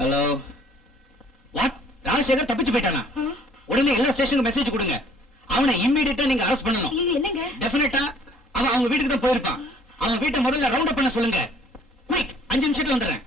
Hello, what? Rajasekar தப்பிச்சு போயிட்டானா? உடனே எல்லா ஸ்டேஷனுக்கு மெசேஜ் கொடுங்க. அவனை இம்மீடியட்டா நீங்க அரெஸ்ட் பண்ணணும். என்னங்க? டெஃபினட்டா அவன் அவங்க வீட்டுக்கு தான் போயிருப்பான். அவன் வீட்டை முதல்ல ரவுண்ட் அப் பண்ண சொல்லுங்க. குயிக், 5 நிமிஷத்துல வந்துடுறேன்.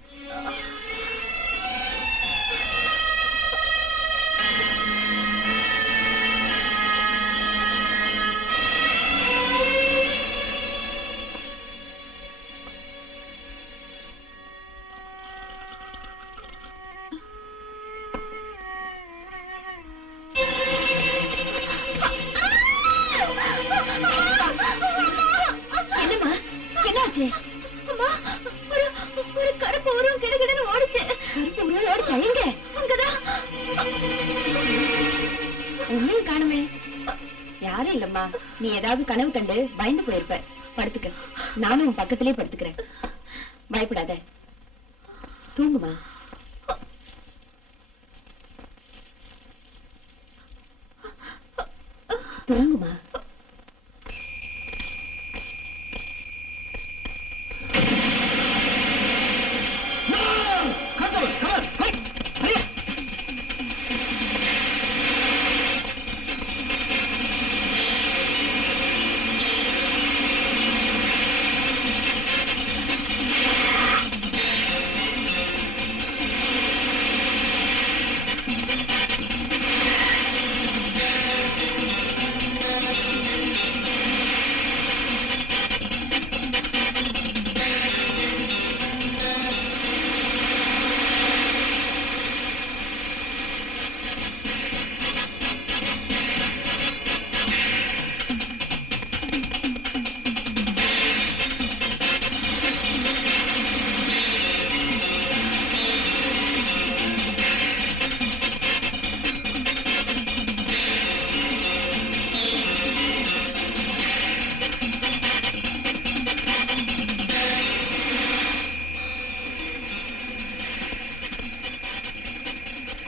யாரும் இல்லம்மா, நீ ஏதாவது கனவு கண்டு பயந்து போயிருப்ப. படுத்துக்க, நானும் உன் பக்கத்திலே படுத்துக்கிறேன். பயப்படாத, தூங்குமா. தூங்குமா.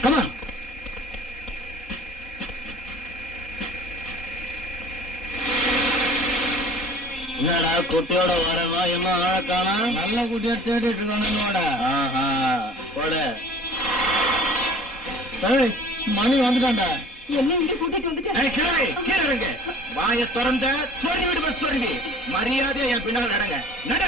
Come on. என்னடா குட்டியோட வரமா என்ன ஆழக்கானா? நல்ல குட்டியா தேடிட்டு இருக்கானோட. போட மணி வந்துட்டான்டா. என்ன இங்க கூட்டிட்டு வந்துட்டு வாய திறந்த சொல்லி விடு. சொல்லி மரியாதையா என் பின்னால் நடங்க. நட.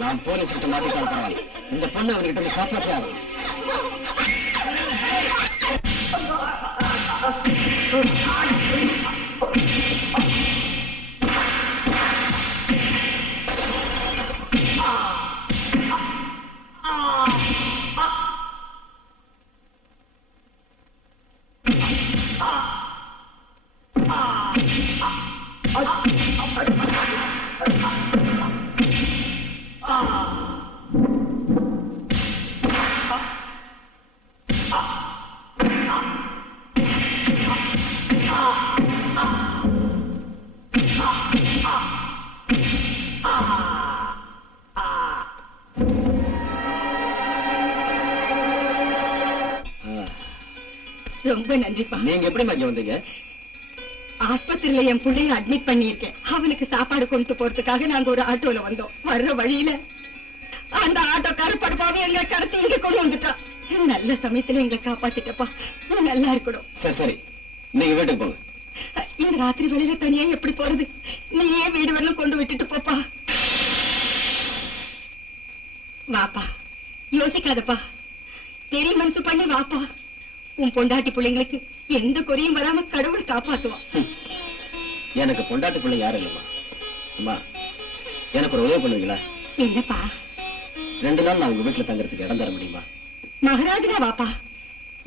நான் போலீஸ் கிட்ட மாட்டிட்டால் பரவாயில்ல. இந்த பொண்ணு அவர்கிட்ட காப்பாற்றா. ரொம்ப நன்றிப்பா. நீங்க எப்படி இங்க வந்தீங்க? ஆஸ்பத்திரியில என் பிள்ளைய அட்மிட் பண்ணியிருக்கேன். அவனுக்கு சாப்பாடு கொண்டு போறதுக்காக நாங்க ஒரு ஆட்டோல வந்தோம். வர்ற வழியில அந்த ஆட்டோக்கார படுப்பாவே எங்களை கடத்தி இங்க கொண்டு வந்துட்டான். நல்ல சமயத்துல எங்களை காப்பாத்திட்டப்பா. நல்லா இருக்கணும். சரி சரி, நீங்க வீட்டுக்கு போங்க. இந்த ராத்திரி வேளையில தனியா எப்படி போறது? நீ ஏன் வீடு வரணும் கொண்டு விட்டுட்டு போப்பா. வாப்பா, யோசிக்காதப்பா, பெரிய மனசு பண்ணி வாப்பா. உன் பொண்டாட்டி பிள்ளைங்களுக்கு எந்த குறையும் வராம கடவுள் காப்பாத்துவான். எனக்கு பொண்டாட்டி பிள்ளை யாரும் இல்லம்மா. அம்மா, எனக்கு ஒரு உதவி பண்ணுவீங்களா? என்னப்பா? 2 நாள் நான் உங்க வீட்டுல தங்கறதுக்கு இடம் தர முடியுமா? மகாராஜனா வாப்பா,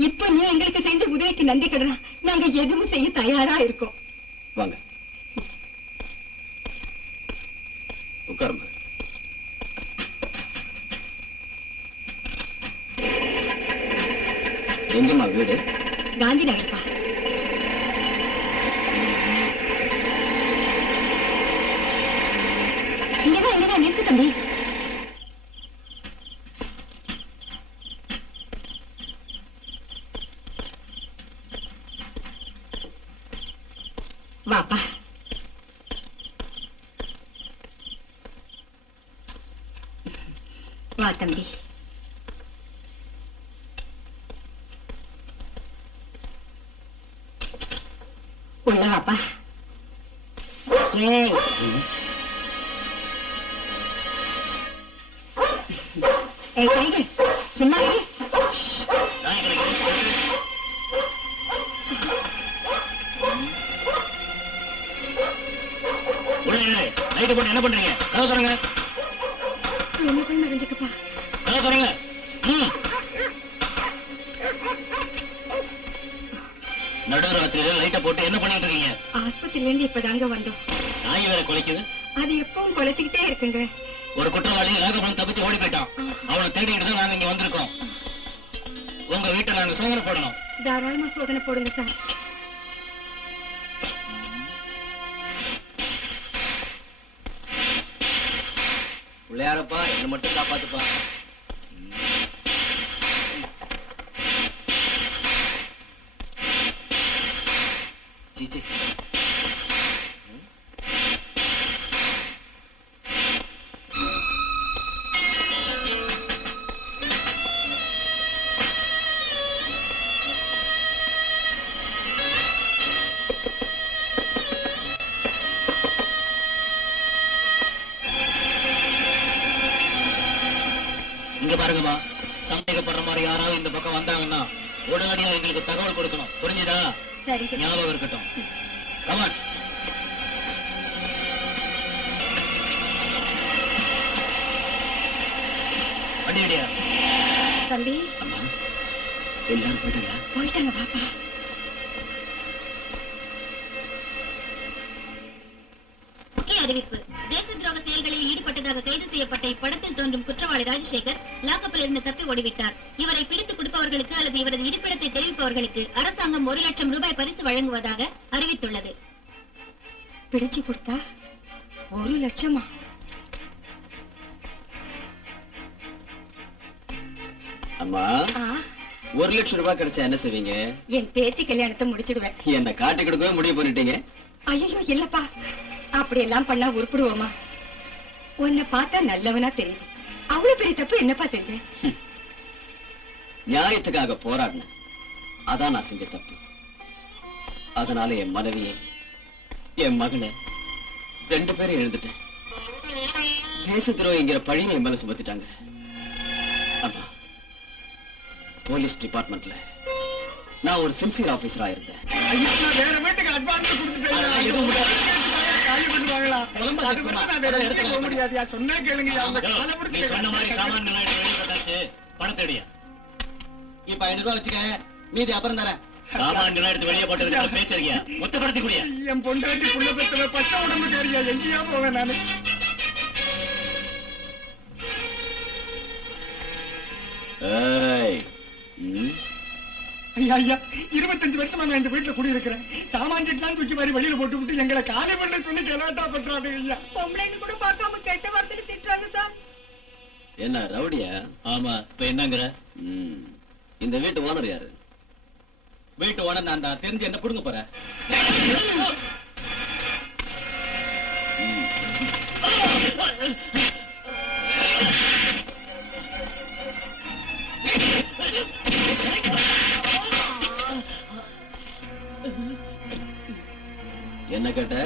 இப்ப நீ எங்களுக்கு செஞ்ச உதவிக்கு நன்றி கடனா நாங்க எதுவும் செய்ய தயாரா இருக்கோம். வாங்க, உட்காருங்க. எங்கம்மா வீடு? காந்தி நகர்ப்பா. இங்கதான் நிறுத்து தம்பி. வாப்பா. வா தம்பி. உள்ள வாப்பா. ஏய், ஏய் டைகர், சும்மா இரு. லைட் போட்டு என்ன பண்றீங்க? கதவு தரங்க. என்ன போய் மறைஞ்சுக்கப்பா. கதவு தரங்க. நடுராத்திரியில லைட்ட போட்டு என்ன பண்ணிட்டு இருக்கீங்க? ஆஸ்பத்திரியில இருந்து இப்பதாங்க வந்தோம். நாய் வேற குலைக்குது. அது எப்பவும் குலைச்சுக்கிட்டே இருக்குங்க. ஒரு குற்றவாளி நாகப்பழம் தப்பிச்சு ஓடி போயிட்டான். அவனை தேடிக்கிட்டு தான் நாங்க இங்க வந்திருக்கோம். உங்க வீட்டை நாங்க சோதனை போடணும். தாராளமா சோதனை போடுங்க சார். பிள்ளையாரப்பா, என்ன மட்டும் காப்பாத்துப்பா. சீச்சி, இங்க பாருங்கம்மா, சந்தேகப்படுற மாதிரி யாராவது இந்த பக்கம் வந்தாங்கன்னா உடனடியா எங்களுக்கு தகவல் கொடுக்கணும். புரிஞ்சுதா? சரிங்க. ஞாபகம் இருக்கட்டும். கமான். வண்டி அடியா. தம்பி. அம்மா, எல்லாரும் போயிட்டாங்களா? போயிட்டாங்க பாப்பா. முக்கிய அறிவிப்பு. தேச துரோக செயல்களில் ஈடுபட்டதாக கைது செய்யப்பட்ட இப்படத்தில் தோன்றும் குற்றவாளி ராஜசேகர் லாக்கப்பில் இருந்து தப்பி ஓடிவிட்டார். இவரை பிடித்துக் கொடுப்பவர்களுக்கு அல்லது இவரது இருப்பிடத்தை தெரிவிப்பவர்களுக்கு அரசாங்கம் 1 லட்சம் ரூபாய் பரிசு வழங்குவதாக அறிவித்துள்ளது. பிடிச்சு கொடுத்தா 1 லட்சமா? அம்மா, 1 லட்சம் ரூபாய் கிடைச்சா என்ன செய்வீங்க? என் பேத்தி கல்யாணத்தை முடிச்சிடுவேன். என்ன காட்டி கொடுக்கவே முடிவு பண்ணிட்டீங்க? ஐயோ இல்லப்பா, அப்படி எல்லாம் பண்ணா உருப்பிடுவோமா? உன்னை பார்த்தா நல்லவனா தெரியுது. அவ்வளவு பெரிய தப்பு என்னப்பா செஞ்சேன்? நியாயத்துக்காக போராடினேன், அதான் நான் செஞ்ச தப்பு. அதனால என் மனைவியை, என் மகனை 2 பேரும் எழுந்துட்டேன். தேச துரோகிங்கிற பழியை என் மேல சுமத்திட்டாங்க. அம்மா, போலீஸ் டிபார்ட்மெண்ட்ல நான் ஒரு சின்சியர் ஆபீசரா இருந்தேன். வேற வீட்டுக்கு அட்வான்ஸ் கொடுத்துட்டேன். முடியாதியா, சொன்னா கேளுங்க. பணத்தடியா இப்ப 500 ரூபாய் வச்சுக்க, மீதி அப்புறம் தரேன். சாமான் எடுத்து வெளியே போட்டதுக்கு பேச்சிருக்கியா? மொத்தப்படுத்தி கூடிய என் பொண்டாட்டி புள்ள பெற்ற பச்சை உடம்புக்காரியா, எங்கேயா போவேன் நானு? ஏய், ஐயா ஐயா, 25 வருஷமா நான் இந்த வீட்டுல குடியிருக்கிறேன். சாமான் செட்லாம் தூக்கி மாதிரி வெளியில போட்டு விட்டு எங்களை காலி பண்ண சொல்லி கலாட்டா பண்றாங்க ஐயா. பொம்பளைன்னு கூட பார்க்காம கெட்ட வார்த்தையில திட்டுறாங்க சார். என்ன ரவுடியா? ஆமா, இப்ப என்னங்கிற? இந்த வீட்டு ஓனர் யாரு? வீட்டு ஓனர் நான் தான், தெரிஞ்சு என்ன புடுங்க போற? என்ன கேட்ட?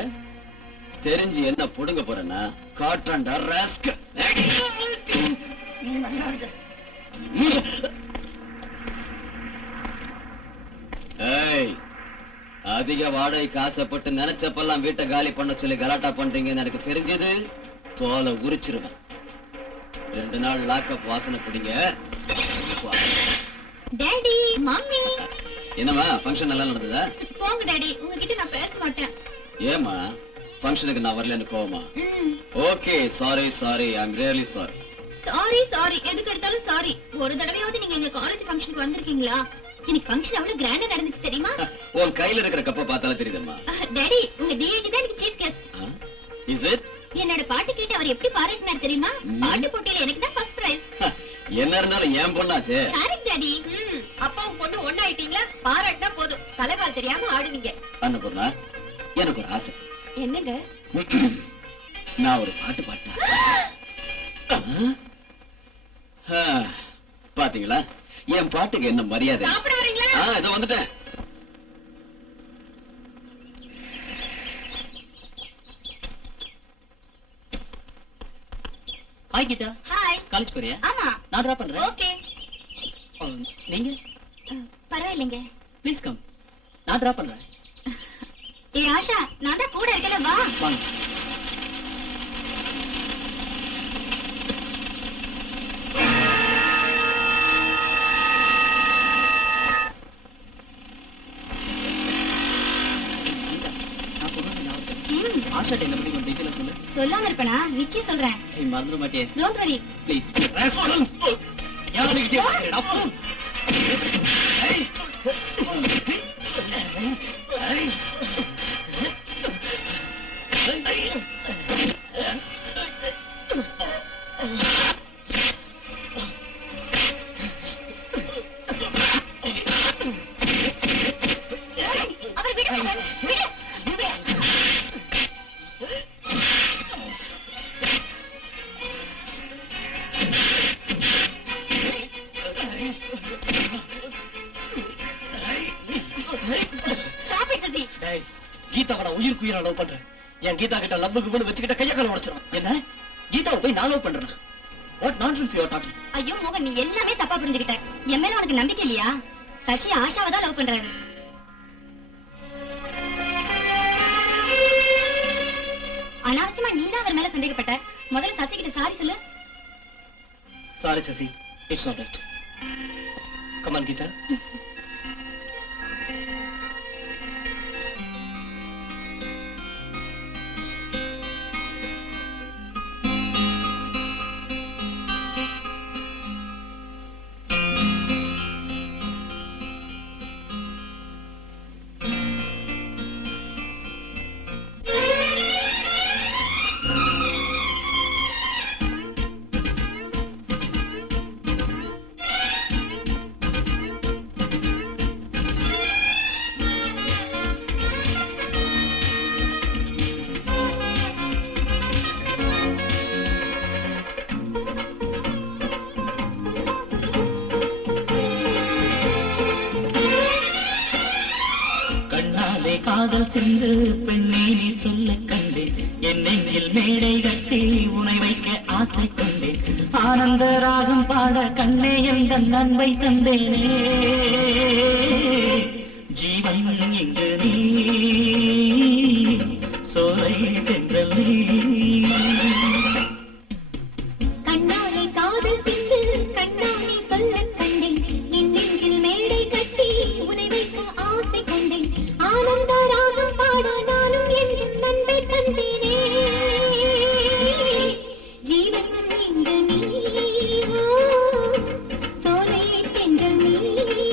தெரிஞ்சு என்ன புடுங்க போறேன்னா காட்டாண்டா ராஸ்கல். நீ நல்லா இருக்க. ஏய், அதிக வாடகைக்கு ஆசைப்பட்டு நினைச்சப்பெல்லாம் வீட்டை காலி பண்ண சொல்லி கலாட்டா பண்றீங்கன்னு எனக்கு தெரிஞ்சது தோலை உரிச்சிருவேன். 2 நாள் லாக்அப் வாசனை பிடிங்க. Daddy, mummy. என்னம்மா ஃபங்க்ஷன் நல்லா நடந்ததா? போங்க டாடி, உங்ககிட்ட நான் பேச மாட்டேன். ஏமா ஃபங்க்ஷனுக்கு நான் வரலன்னு கோவமா? Okay, sorry sorry, I am really sorry. Sorry எதுக்கு எடுத்தாலும் சாரி. ஒரு தடவையாவது நீங்க எங்க காலேஜ் ஃபங்க்ஷனுக்கு வந்திருக்கீங்களா? எனக்கு ஃபங்க்ஷன் அவ்வளவு கிராண்டா நடந்துச்சு தெரியுமா? உன் கையில இருக்கிற கப்ப பார்த்தாலே தெரியுதம்மா. டாடி, உங்க டிஏஜி தான் எனக்கு சீஃப் கெஸ்ட். Is it? என்னோட பாட்டு கேட்டு அவர் எப்படி பாராட்டினார் தெரியுமா? பாட்டு போட்டியில எனக்கு தான் ஃபர்ஸ்ட் பிரைஸ். என்ன இருந்தாலும் ஏன் பொண்ணாச்சே. Correct daddy. அப்பாவும் பொண்ணு ஒண்ணாயிட்டீங்களா? பாராட்டினா போதும், தலைவால் தெரியாம ஆடுவீங்க. அன்னபூர்ணா, எனக்கு ஒரு ஆசை. என்னங்க? நான் ஒரு பாட்டு பாட்டேன். பாத்தீங்களா என் பாட்டுக்கு என்ன மரியாதை? சாப்பிட வரீங்களா? இதோ வந்துட்டேன். ஹாய் கீதா. ஹாய். காலேஜ் போறியா? ஆமா. நான் டிராப் பண்றேன். ஓகே. நீங்க பரவாயில்லைங்க. Please come. நான் டிராப் பண்றேன். ஏய் ஆஷா, நான் தான் கூட இருக்கல, வா. வாங்க. நான் சொல்றேன் ஞாபகம். ஆஷா என்ன பத்தி கொஞ்சம் டீடைலா சொல்லு. சொல்லாம இருப்பனா? நிச்சயம் சொல்றேன். நீ மறந்துட மாட்டியே? Don't worry. ப்ளீஸ். யாருக்கு அப்போ? அவர் விடு, விடு. Stop it, Sasi. கீதாவோட உயிருக்கு உயிரை லவ் பண்றேன். என் கீதா கிட்ட லவ்வுக்கு வச்சுக்கிட்ட கைய கால உடைச்சிரும். என்ன? கீதாவை போய் நான் லவ் பண்றேன். What nonsense you are talking? ஐயோ மோகன், நீ எல்லாமே தப்பா புரிஞ்சுக்கிட்ட. என் மேல உனக்கு நம்பிக்கை இல்லையா? சசி ஆஷாவை தான் லவ் பண்றாரு. அனாவசியமா நீ தான் அவர் மேல சந்தேகப்பட்ட. முதல்ல சசி கிட்ட சாரி சொல்லு. Sorry Sasi, it's not right. Come on Geetha. காதல் சிந்து பெண்ணே நீ சொல்ல கண்டேன், என் நெஞ்சில் மேடை கட்டி உனை வைக்க ஆசை கொண்டேன், ஆனந்த ராகம் பாட கண்ணே எந்த நன்மை தந்தேனே, ஜீவன் இங்கு நீ சோலை தென்றல் நீ. கண்ணாலே காதல் சிந்து கண்ணாலே சொல்ல கண்டேன், என் நெஞ்சில் மேடை கட்டி உனை வைக்க ஆசை கொண்டேன், ஆனந்த ராகம் பாட நானும் என் நன்மை தந்தேனே, ஜீவன் இங்கு நீ சோலை தென்றல் நீ.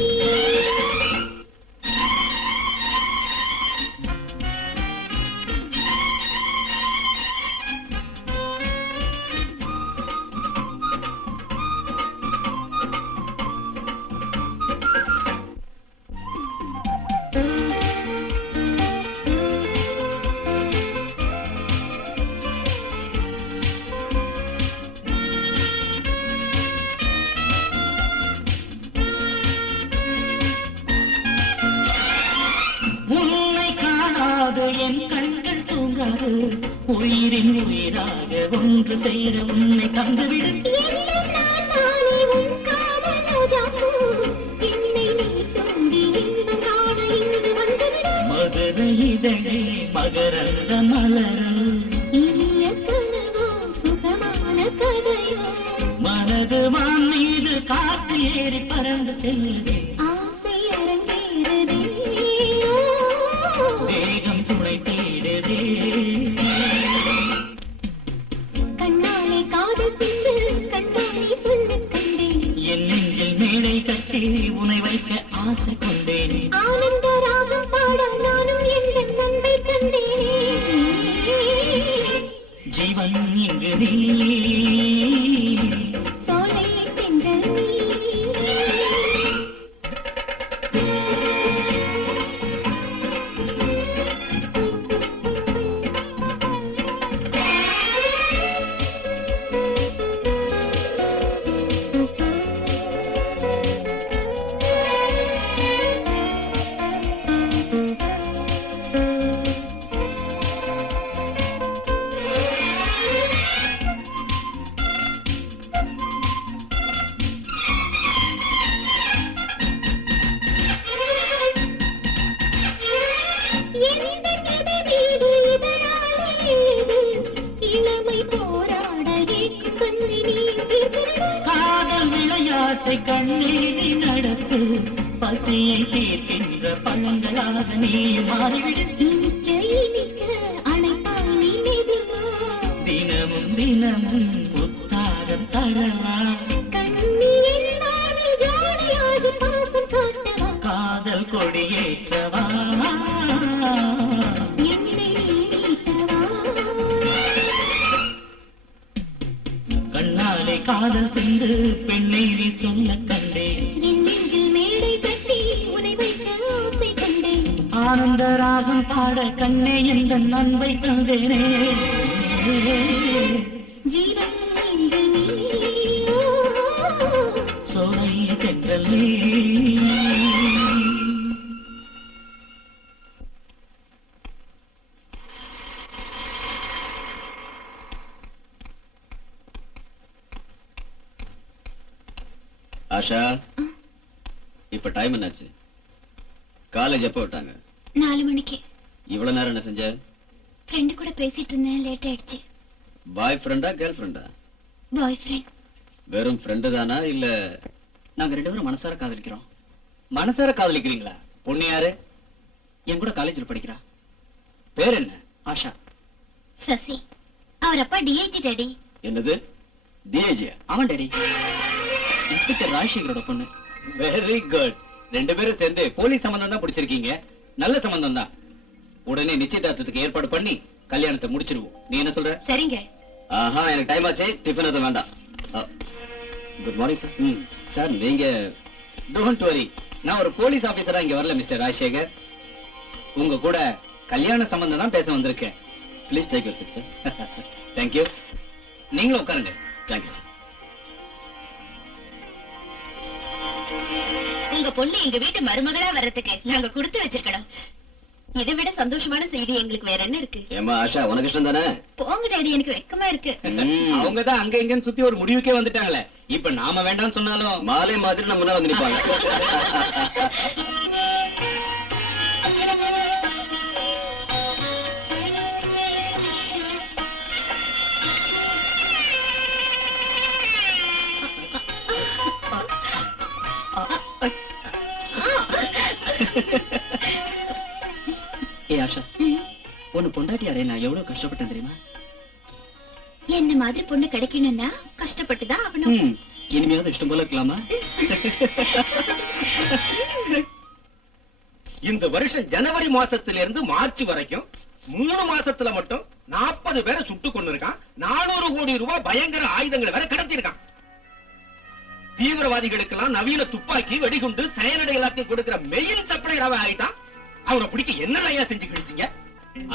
உயிரின் உயிராக ஒன்று சேர உன்னை தந்துவிடு. மதுரை இதழே மகரந்த மலரும் மனது வான் மீது காற்று ஏறி பறந்து செல்லுதே. வேகம் துணை தேடுதே. கண்ணாலே காதல் சிந்து கண்ணாலே சொல்ல கண்டேன். என் நெஞ்சில் மேடை கட்டி உனை வைக்க ஆசை கொண்டேனே. ஆனந்த ராகம் பாட நானும் எந்த நன்மை தந்தேனே. ஜீவன் இங்கு நீ சோலை தென்றல் நீ. காதல் விளையாட்டை கண்ணீரி நடத்து. பசியை தீர்க்கின்ற பழங்களாக நீ மாறிவிடு. தினமும் தினமும் புத்தாகம் தரலாம். காதல் கொடியேற்றவா. கண்ணாலே காதல் சென்று பெண்ணை நீ சொல்ல கண்டேன். ஆனந்த ராகம் பாட கண்ணே என்ற நன்மை தந்தேனே. சோலை தென்றல் நீ. ஆஷா, இப்ப டைம் என்னாச்சு? காலேஜ் எப்ப விட்டாங்க? 4 மணிக்கு. இவ்வளவு நேரம் என்ன செஞ்ச? ஃப்ரெண்டு கூட பேசிட்டு இருந்தேன், லேட் ஆயிடுச்சு. பாய் ஃப்ரெண்டா கேர்ள் ஃப்ரெண்டா? பாய் ஃப்ரெண்ட். வெறும் ஃப்ரெண்டு தானா இல்ல? நாங்க 2 பேரும் மனசார காதலிக்கிறோம். மனசார காதலிக்கிறீங்களா? பொண்ணு யாரு? என் கூட காலேஜில் படிக்கிறா. பேர் என்ன? ஆஷா. சசி. அவர் அப்பா டிஐஜி டாடி. என்னது? டிஐஜி? அவன் டாடி இன்ஸ்பெக்டர் ராஜசேகரோட பொண்ணு. Very good. 2 பேரும் சேர்ந்து போலீஸ் சம்பந்தம் தான் பிடிச்சிருக்கீங்க. நல்ல சம்பந்தம் தான். உடனே நிச்சயதார்த்தத்துக்கு ஏற்பாடு பண்ணி கல்யாணத்தை முடிச்சிருவோம். நீ என்ன சொல்ற? சரிங்க. ஆஹா, எனக்கு டைம் ஆச்சு. டிஃபன் எதுவும் வேண்டாம். Good morning sir. சார் நீங்க டோன்ட் வரி. நான் ஒரு போலீஸ் ஆபீசரா இங்க வரல மிஸ்டர் ராஜசேகர். உங்க கூட கல்யாண சம்பந்தம் தான் பேச வந்திருக்கேன். Please take your seat sir. Thank you. நீங்களும் உட்காருங்க. Thank you sir. உங்க பொண்ணு எங்க வீட்டு மருமகளா வர்றதுக்கு நாங்க கொடுத்து வச்சிருக்கணும். இதை விட சந்தோஷமான செய்தி எங்களுக்கு வேற என்ன இருக்கு? ஏமா ஆஷா, உனக்கு இஷ்டம் தானே? போங்க டாடி, எனக்கு வெக்கமா இருக்கு. அவங்க தான் அங்க இங்கன்னு சுத்தி ஒரு முடிவுக்கே வந்துட்டாங்களே. இப்ப நாம வேண்டாம்னு சொன்னாலும் மாலை மாதிரி நம்ம முன்னால வந்து நிப்பாங்க. ஏ ஆஷா, பொண்ணு பொண்டாட்டி அடைய நான் எவ்வளவு கஷ்டப்பட்டேன் தெரியுமா? என்ன மாதிரி பொண்ணு கிடைக்கணும்னா கஷ்டப்பட்டுதான் ஆகணும். இனிமையாவது இஷ்டம் போல இருக்கலாமா? இந்த வருஷம் ஜனவரி மாசத்துல இருந்து மார்ச் வரைக்கும் 3 மாசத்துல மட்டும் 40 பேரை சுட்டு கொண்டு இருக்கான். 400 கோடி ரூபாய் பயங்கர ஆயுதங்களை வேற கடத்திருக்கான். தீவிரவாதிகளுக்கெல்லாம் நவீன துப்பாக்கி, வெடிகுண்டு, சயனடை எல்லாத்தையும் கொடுக்கிற மெயின் சப்ளையராக ஆயிட்டான். அவனை பிடிக்க என்ன ஐயா செஞ்சு கிடைச்சீங்க?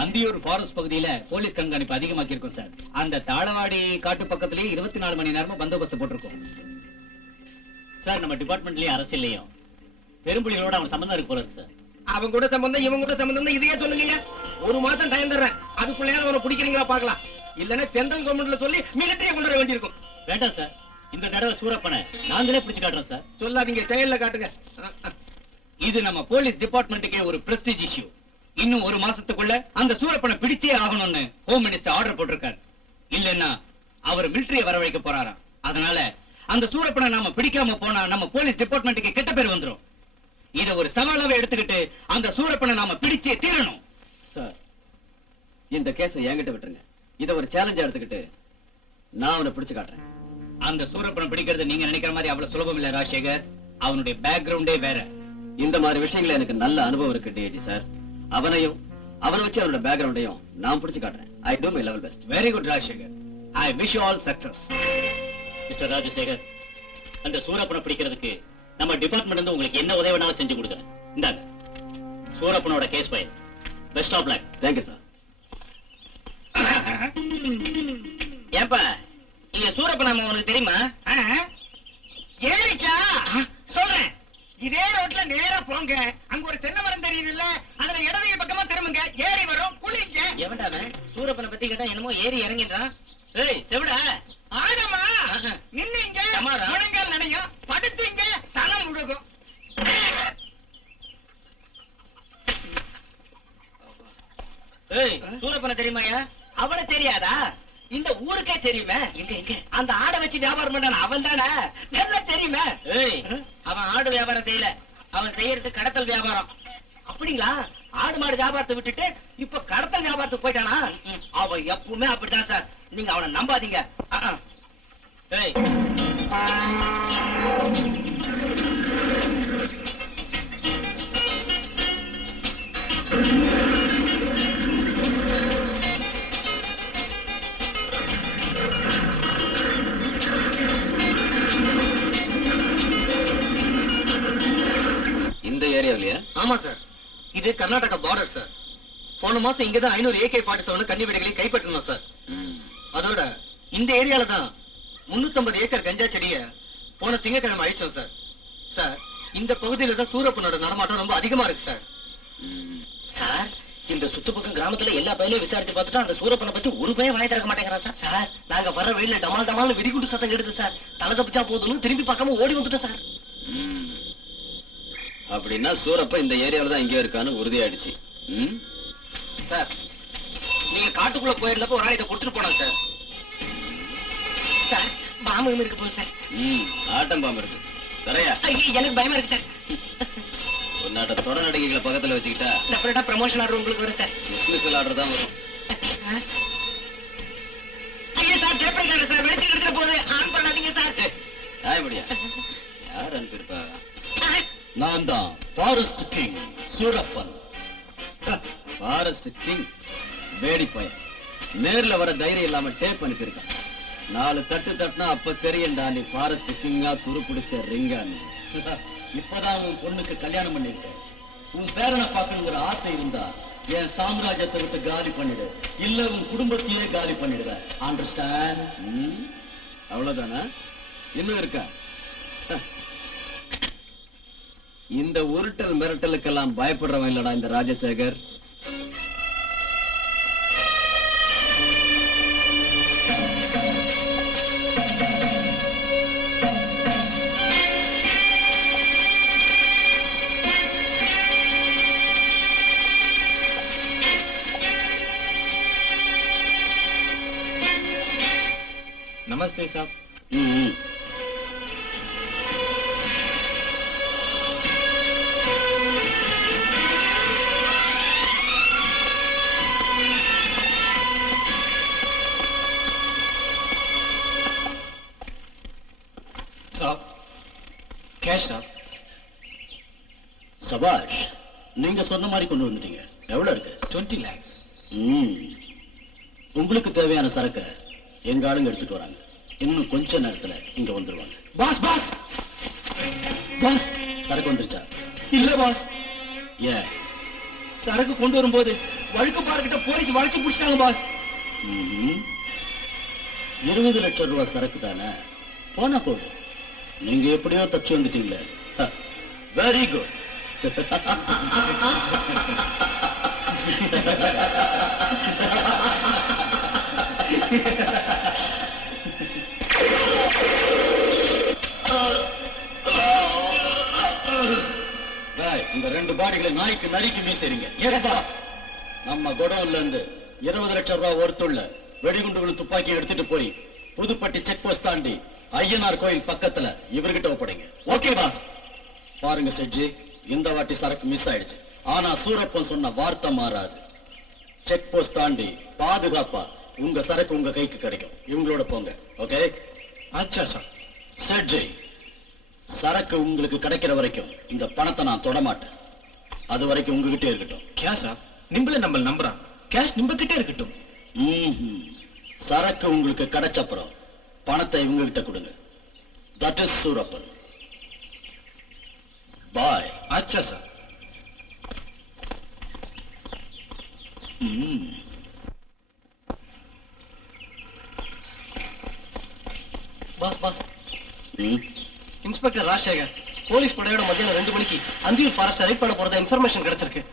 அந்தியூர் ஃபாரஸ்ட் பகுதியில போலீஸ் கண்காணிப்பு அதிகமாக்கி இருக்கும் சார். அந்த தாளவாடி காட்டு பக்கத்திலேயே 24 மணி நேரமும் பந்தோபஸ்து போட்டிருக்கோம் சார். நம்ம டிபார்ட்மெண்ட்லயும் அரசியலையும் பெரும்புலிகளோட அவன் சம்பந்தம் இருக்கு போல இருக்கு சார். அவன் கூட சம்பந்தம் இவன் கூட சம்பந்தம் இதையே சொல்லுங்க. ஒரு மாசம் டைம் தர்றேன், அதுக்குள்ளே அவனை பிடிக்கிறீங்களா பாக்கலாம். இல்லன்னா சென்ட்ரல் கவர்மெண்ட்ல சொல்லி மிலிட்டரியை கொண்டு வர வேண்டியிருக்கும். வேண்டாம் சார், இந்த தடவை சூரப்பனை நாங்களே பிடிச்சு காட்டுறோம் சார். சொல்லாதீங்க, செயல்ல காட்டுங்க. இது நம்ம போலீஸ் டிபார்ட்மெண்ட்டுக்கே ஒரு பிரஸ்டீஜ் இஷ்யூ. இன்னும் ஒரு மாசத்துக்குள்ள அந்த சூரப்பனை பிடிச்சே ஆகணும்னு ஹோம் மினிஸ்டர் ஆர்டர் போட்டிருக்காரு. இல்லன்னா அவர் மிலிட்டரியை வரவழைக்க போறாராம். அதனால அந்த சூரப்பனை நாம பிடிக்காம போனா நம்ம போலீஸ் டிபார்ட்மெண்ட்டுக்கு கெட்ட பேர் வந்துரும். இத ஒரு சவாலாவே எடுத்துக்கிட்டு அந்த சூரப்பனை நாம பிடிச்சே தீரணும். சார், இந்த கேஸை என்கிட்ட விட்டுருங்க. இத ஒரு சேலஞ்சா எடுத்துக்கிட்டு நான் அவனை பிடிச்சு காட்டுறேன். அந்த சூரப்பனை பிடிக்கிறது நீங்க நினைக்கிற மாதிரி அவ்வளவு சுலபம் இல்ல ராஜசேகர். அவனுடைய பேக்ரவுண்டே வேற. இந்த மாதிரி விஷயங்கள எனக்கு நல்ல அனுபவம் இருக்கு டிஐஜி சார். அவனை வச்சு அவனோட பேக்ரவுண்டையும் நான் பிடிச்சு காட்டுறேன். I do my level best. Very good Rajasekhar. I wish you all success. Mister Rajasekhar, அந்த சூரப்பனை பிடிக்கிறதுக்கு நம்ம டிபார்ட்மெண்ட் வந்து உங்களுக்கு என்ன உதவி வேணாலும் செஞ்சு கொடுக்குறேன். இந்தாங்க சூரப்பனோட case file. Best of luck. Thank you sir. ஏப்பா, இங்க சூரப்பனாம உனக்கு தெரியுமா? ஏரிக்கா சொல்றேன். இதே ரோட்ல நேரா போங்க, அங்க ஒரு தென்னை மரம் தெரியுதுல்ல, அதுல இடது பக்கமா திரும்புங்க, ஏரி வரும், குளிங்க. எவன்டாம சூரப்பனை பத்தி கேட்டா என்னமோ ஏறி இறங்கிடுறான். ஏய் செவிடா, ஆடமா நின்னீங்க முழங்கால் நனையும், படுத்தீங்க தலை முழுகும். ஏய், சூரப்பனை தெரியுமாயா? அவனை தெரியாதா? இந்த ஊருக்கே தெரியுமே. எங்க அந்த ஆடை வச்சு வியாபாரம் பண்ண அவன் தானே, நல்லா தெரியுமே. ஏய், அவன் ஆடு வியாபாரம் செய்யல, அவன் செய்யறது கடத்தல் வியாபாரம். அப்படிங்களா? ஆடு மாடு வியாபாரத்தை விட்டுட்டு இப்ப கடத்தல் வியாபாரத்துக்கு போயிட்டானா? அவன் எப்பவுமே அப்படித்தான் சார், நீங்க அவனை நம்பாதீங்க. ஏய், இந்த ஏரியாவிலயா? ஆமா சார், இது கர்நாடகா பார்டர் சார். போன மாசம் இங்கதான் 500 AK-47 கன்னி வெடிகளை கைப்பற்றணும் சார். அதோட இந்த ஏரியால தான் 350 ஏக்கர் கஞ்சா செடிய போன திங்கட்கிழமை அழிச்சோம் சார். சார், இந்த பகுதியில தான் சூரப்பனோட நடமாட்டம் ரொம்ப அதிகமா இருக்கு சார். சார், இந்த சுத்துப்பக்கம் கிராமத்துல எல்லா பயிலையும் விசாரிச்சு பார்த்துட்டு அந்த சூரப்பனை பத்தி ஒரு பயம் வாங்கி திறக்க மாட்டேங்கிறான் சார். சார், நாங்க வர வெயில டமால் டமால் வெடிகுண்டு சத்தம் எடுத்து சார், தலை தப்பிச்சா போதும்னு திரும்பி பார்க்காம ஓடி வந்துட்டோம் சார். அப்படின்னா சூரப்ப இந்த ஏரியாவில தான் எங்கேயோ இருக்கான்னு உறுதியாயிடுச்சு. சார், நீங்க காட்டுக்குள்ள போயிருந்தப்ப ஒரு ஆயுத கொடுத்துட்டு போனாங்க சார். சார், பாம்பு இருக்கு போகுது சார். ஆட்டம் பாம்பு இருக்கு தரையா? எனக்கு பயமா இருக்கு சார். ஒரு நாட்ட தொட நடிகைகளை பக்கத்துல வச்சுக்கிட்டா அப்புறம் ப்ரமோஷன் ஆர்டர் உங்களுக்கு வரும் சார். பிசினஸ் ஆர்டர் தான் வரும். ஐயா சார், டேப்ரிகார்டர் சார், வெடிச்சு எடுத்துட்டு போகுது, ஆன் பண்ணாதீங்க சார். முடியா? யார் அனுப்பியிருப்பா? நான் தான் forest king Surappan. Forest king வேடி பையன். நேர்ல வர தைரியம் இல்லாம டேப் அனுப்பியிருக்கான். 4 தட்டு தட்டினா அப்ப தெரியண்டா நீ ஃபாரஸ்ட் கிங்கா துரு பிடிச்ச ரிங்கான்னு. இப்பதான் உன் பொண்ணுக்கு கல்யாணம் பண்ணிருக்க. உன் பேரனை பார்க்கணுங்கிற ஆசை இருந்தா என் சாம்ராஜ்யத்தை விட்டு காலி பண்ணிடு, இல்ல உன் குடும்பத்தையே காலி பண்ணிடுவ. அண்டர்ஸ்டாண்ட்? அவ்வளவுதானா? இன்னும் இருக்கா? இந்த உருட்டல் மிரட்டலுக்கெல்லாம் பயப்படுறவன் இல்லடா இந்த ராஜசேகர். நமஸ்தே சார். சபாஷ், நீங்க சொன்ன மாதிரி கொண்டு வந்துட்டீங்க. எவ்வளவு இருக்கு? 20 lakhs. உங்களுக்கு தேவையான சரக்க எங்க ஆளுங்க எடுத்துட்டு வராங்க. இன்னும் கொஞ்ச நேரத்துல இங்க வந்துருவாங்க. பாஸ் பாஸ் பாஸ், சரக்கு வந்துருச்சா? இல்ல பாஸ். ஏன்? சரக்கு கொண்டு வரும்போது வழுக்கு பாருக்கிட்ட போலீஸ் வளைச்சு புடிச்சிட்டாங்க பாஸ். 20 லட்சம் ரூபாய் சரக்கு தானே, போனா போதும். நீங்க எப்படியோ தச்சு வந்துட்டீங்களே. Very good. இந்த 2 பாடிகளை நாய்க்கு நரிக்கு வீசுறீங்க. நம்ம குடோன்ல இருந்து 20 லட்சம் ரூபாய் ஒருத்துள்ள வெடிகுண்டுகளும் துப்பாக்கி எடுத்துட்டு போய் புதுப்பட்டி செக் போஸ்ட் தாண்டி ஐயனார் கோயில் பக்கத்துல இவர்கிட்ட ஒப்படைங்க. Okay pass. பாருங்க செட்ஜி, இந்த வாட்டி சரக்கு மிஸ் ஆயிடுச்சு. ஆனா சூரப்பன் சொன்ன வார்த்தை மாறாது. செக் போஸ்ட் தாண்டி பாதுகாப்பா உங்க சரக்கு உங்க கைக்கு கிடைக்கும். இவங்களோட போங்க. ஓகே? அச்சா சார். செட்ஜி, சரக்கு உங்களுக்கு கிடைக்கிற வரைக்கும் இந்த பணத்தை நான் தொட மாட்டேன். அது வரைக்கும் உங்ககிட்டே இருக்கட்டும். கேஷா? நிம்பள நம்ம நம்புறான். கேஷ் நிம்ப கிட்டே இருக்கட்டும். சரக்கு உங்களுக்கு கிடைச்சப்புறம் பணத்தை இவங்க கிட்ட கொடுங்க. That is Surappan. பாய். அச்சா sir. Boss boss, inspector Rajasekhar police படையோட மத்தியானம் 2 மணிக்கு அந்தியூர் ஃபாரஸ்ட் ரைட் பண்ண போறதா இன்ஃபர்மேஷன் கிடைச்சிருக்கு.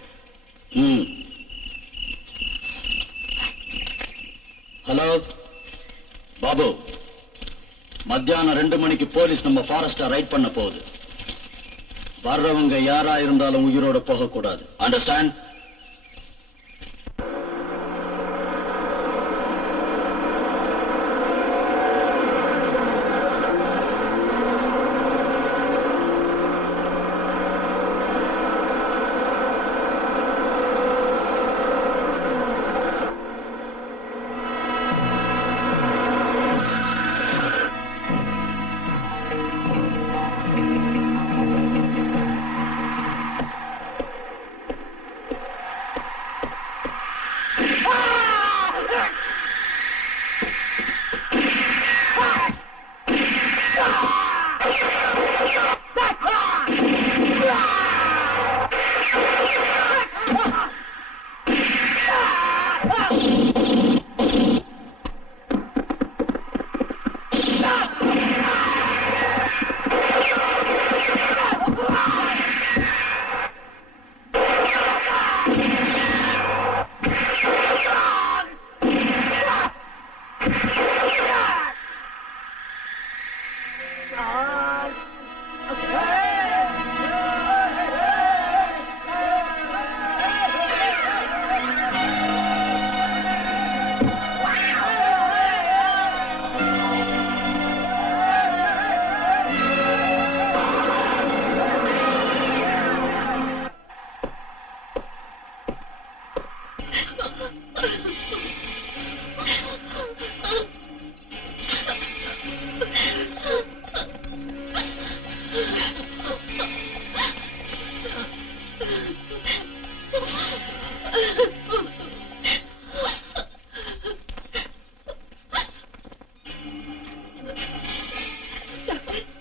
ஹலோ பாபு, மத்தியானம் 2 மணிக்கு போலீஸ் நம்ம ஃபாரஸ்ட ரைட் பண்ண போகுது. வர்றவங்க யாரா இருந்தாலும் உயிரோட போக கூடாது. அண்டர்ஸ்டாண்ட்?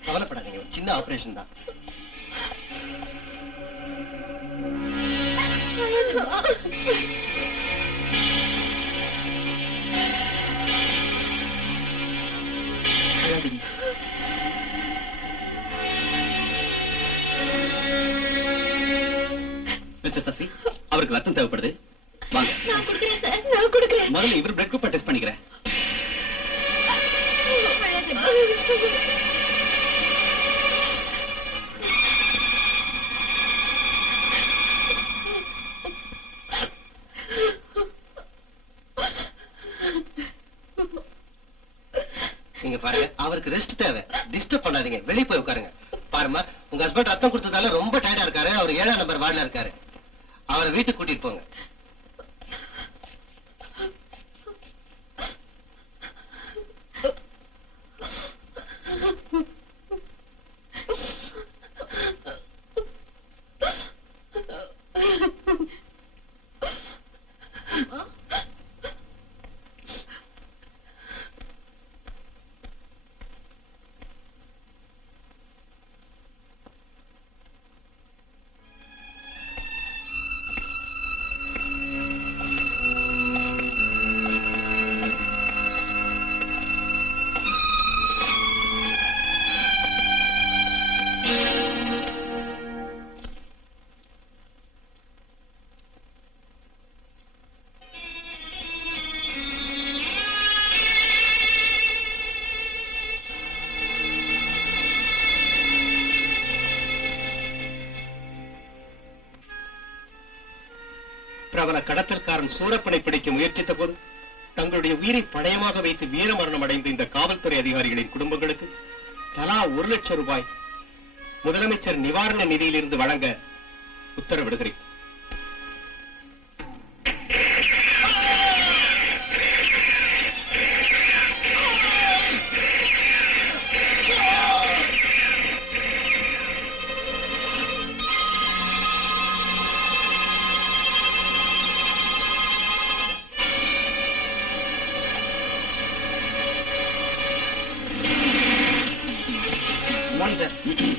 கவலைப்படாதீங்க, ஒரு சின்ன ஆபரேஷன் தான். மிஸ்டர் சசி, அவருக்கு ரத்தம் தேவைப்படுது. வாங்க. நான் கொடுக்குறேன் சார், நான் கொடுக்குறேன். முதல்ல இவர் பிளட் குரூப் டெஸ்ட் பண்ணிக்கிறேன். நீங்க பாருங்க, அவருக்கு ரெஸ்ட் தேவை. டிஸ்டர்ப் பண்ணாதீங்க, வெளியே போய் உட்காருங்க. பாருமா, உங்க ஹஸ்பண்ட் ரத்தம் கொடுத்ததால ரொம்ப டயர்டா இருக்காரு. அவர் 7ஆம் நம்பர் வார்டுல இருக்காரு. அவரை வீட்டுக்கு கூட்டிட்டு போங்க. பிரபல கடத்தல்காரன் சூரப்பனை பிடிக்க முயற்சித்த போது தங்களுடைய உயிரை பணயமாக வைத்து வீரமரணம் அடைந்த இந்த காவல்துறை அதிகாரிகளின் குடும்பங்களுக்கு தலா 1 லட்சம் ரூபாய் முதலமைச்சர் நிவாரண நிதியிலிருந்து வழங்க உத்தரவிடுகிறேன்.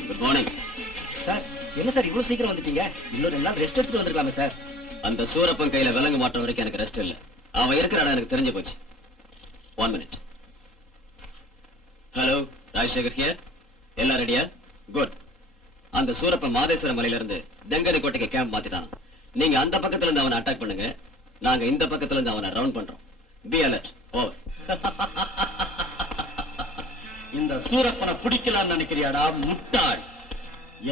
Good morning sir. என்ன சார் இவ்வளவு சீக்கிரம் வந்துட்டீங்க? இன்னொரு 2 நாள் ரெஸ்ட் எடுத்துட்டு வந்திருக்காமே சார். அந்த சூரப்பன் கையில விலங்கு மாற்றம் வரைக்கும் எனக்கு ரெஸ்ட் இல்ல. அவன் இருக்கிற இடம் எனக்கு தெரிஞ்சு போச்சு. 1 minute. Hello, Rajasekar here. எல்லாம் ரெடியா? குட். அந்த சூரப்பன் மாதேஸ்வர மலையில இருந்து தெங்கனி கோட்டைக்கு கேம்ப் மாத்திட்டான். நீங்க அந்த பக்கத்துல இருந்து அவனை அட்டாக் பண்ணுங்க, நாங்க இந்த பக்கத்துல இருந்து அவனை ரவுண்ட் பண்றோம். Be alert. ஓவர். இந்த சூரப்பனை பிடிக்கலாம்னு நினைக்கிறியாடா முட்டாள்?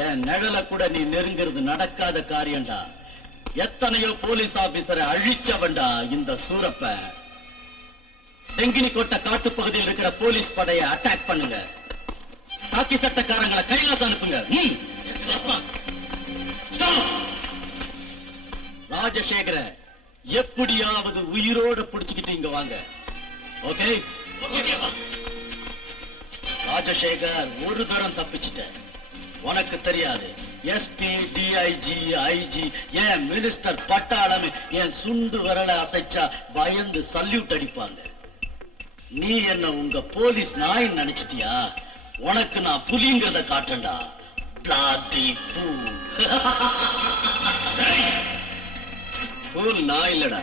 என் நிழல கூட நீ நெருங்கிறது நடக்காத காரியம்டா. எத்தனையோ போலீஸ் ஆபீசரை அழிச்சவன்டா இந்த சூரப்ப. தெங்கினி கோட்டை காட்டு பகுதியில் இருக்கிற போலீஸ் படையை அட்டாக் பண்ணுங்க. காக்கி சட்டக்காரங்களை கைலாசம் அனுப்புங்க. ராஜசேகர எப்படியாவது உயிரோட பிடிச்சுக்கிட்டு இங்க வாங்க. ஓகே? ராஜசேகர் ஒரு தரம் தப்பிச்சுட்ட. உனக்கு தெரியாது, எஸ்பி, டிஐஜி, ஐஜி, ஏன் மினிஸ்டர் பட்டாளம் என் சுண்டு விரலை அசைச்சா பயந்து சல்யூட் அடிப்பாங்க. நீ என்ன உங்க போலீஸ் நாய் நினைச்சிட்டியா? உனக்கு நான் புலிங்கிறத காட்டண்டா. பிளாட்டி ஃபூல் நான் இல்லடா.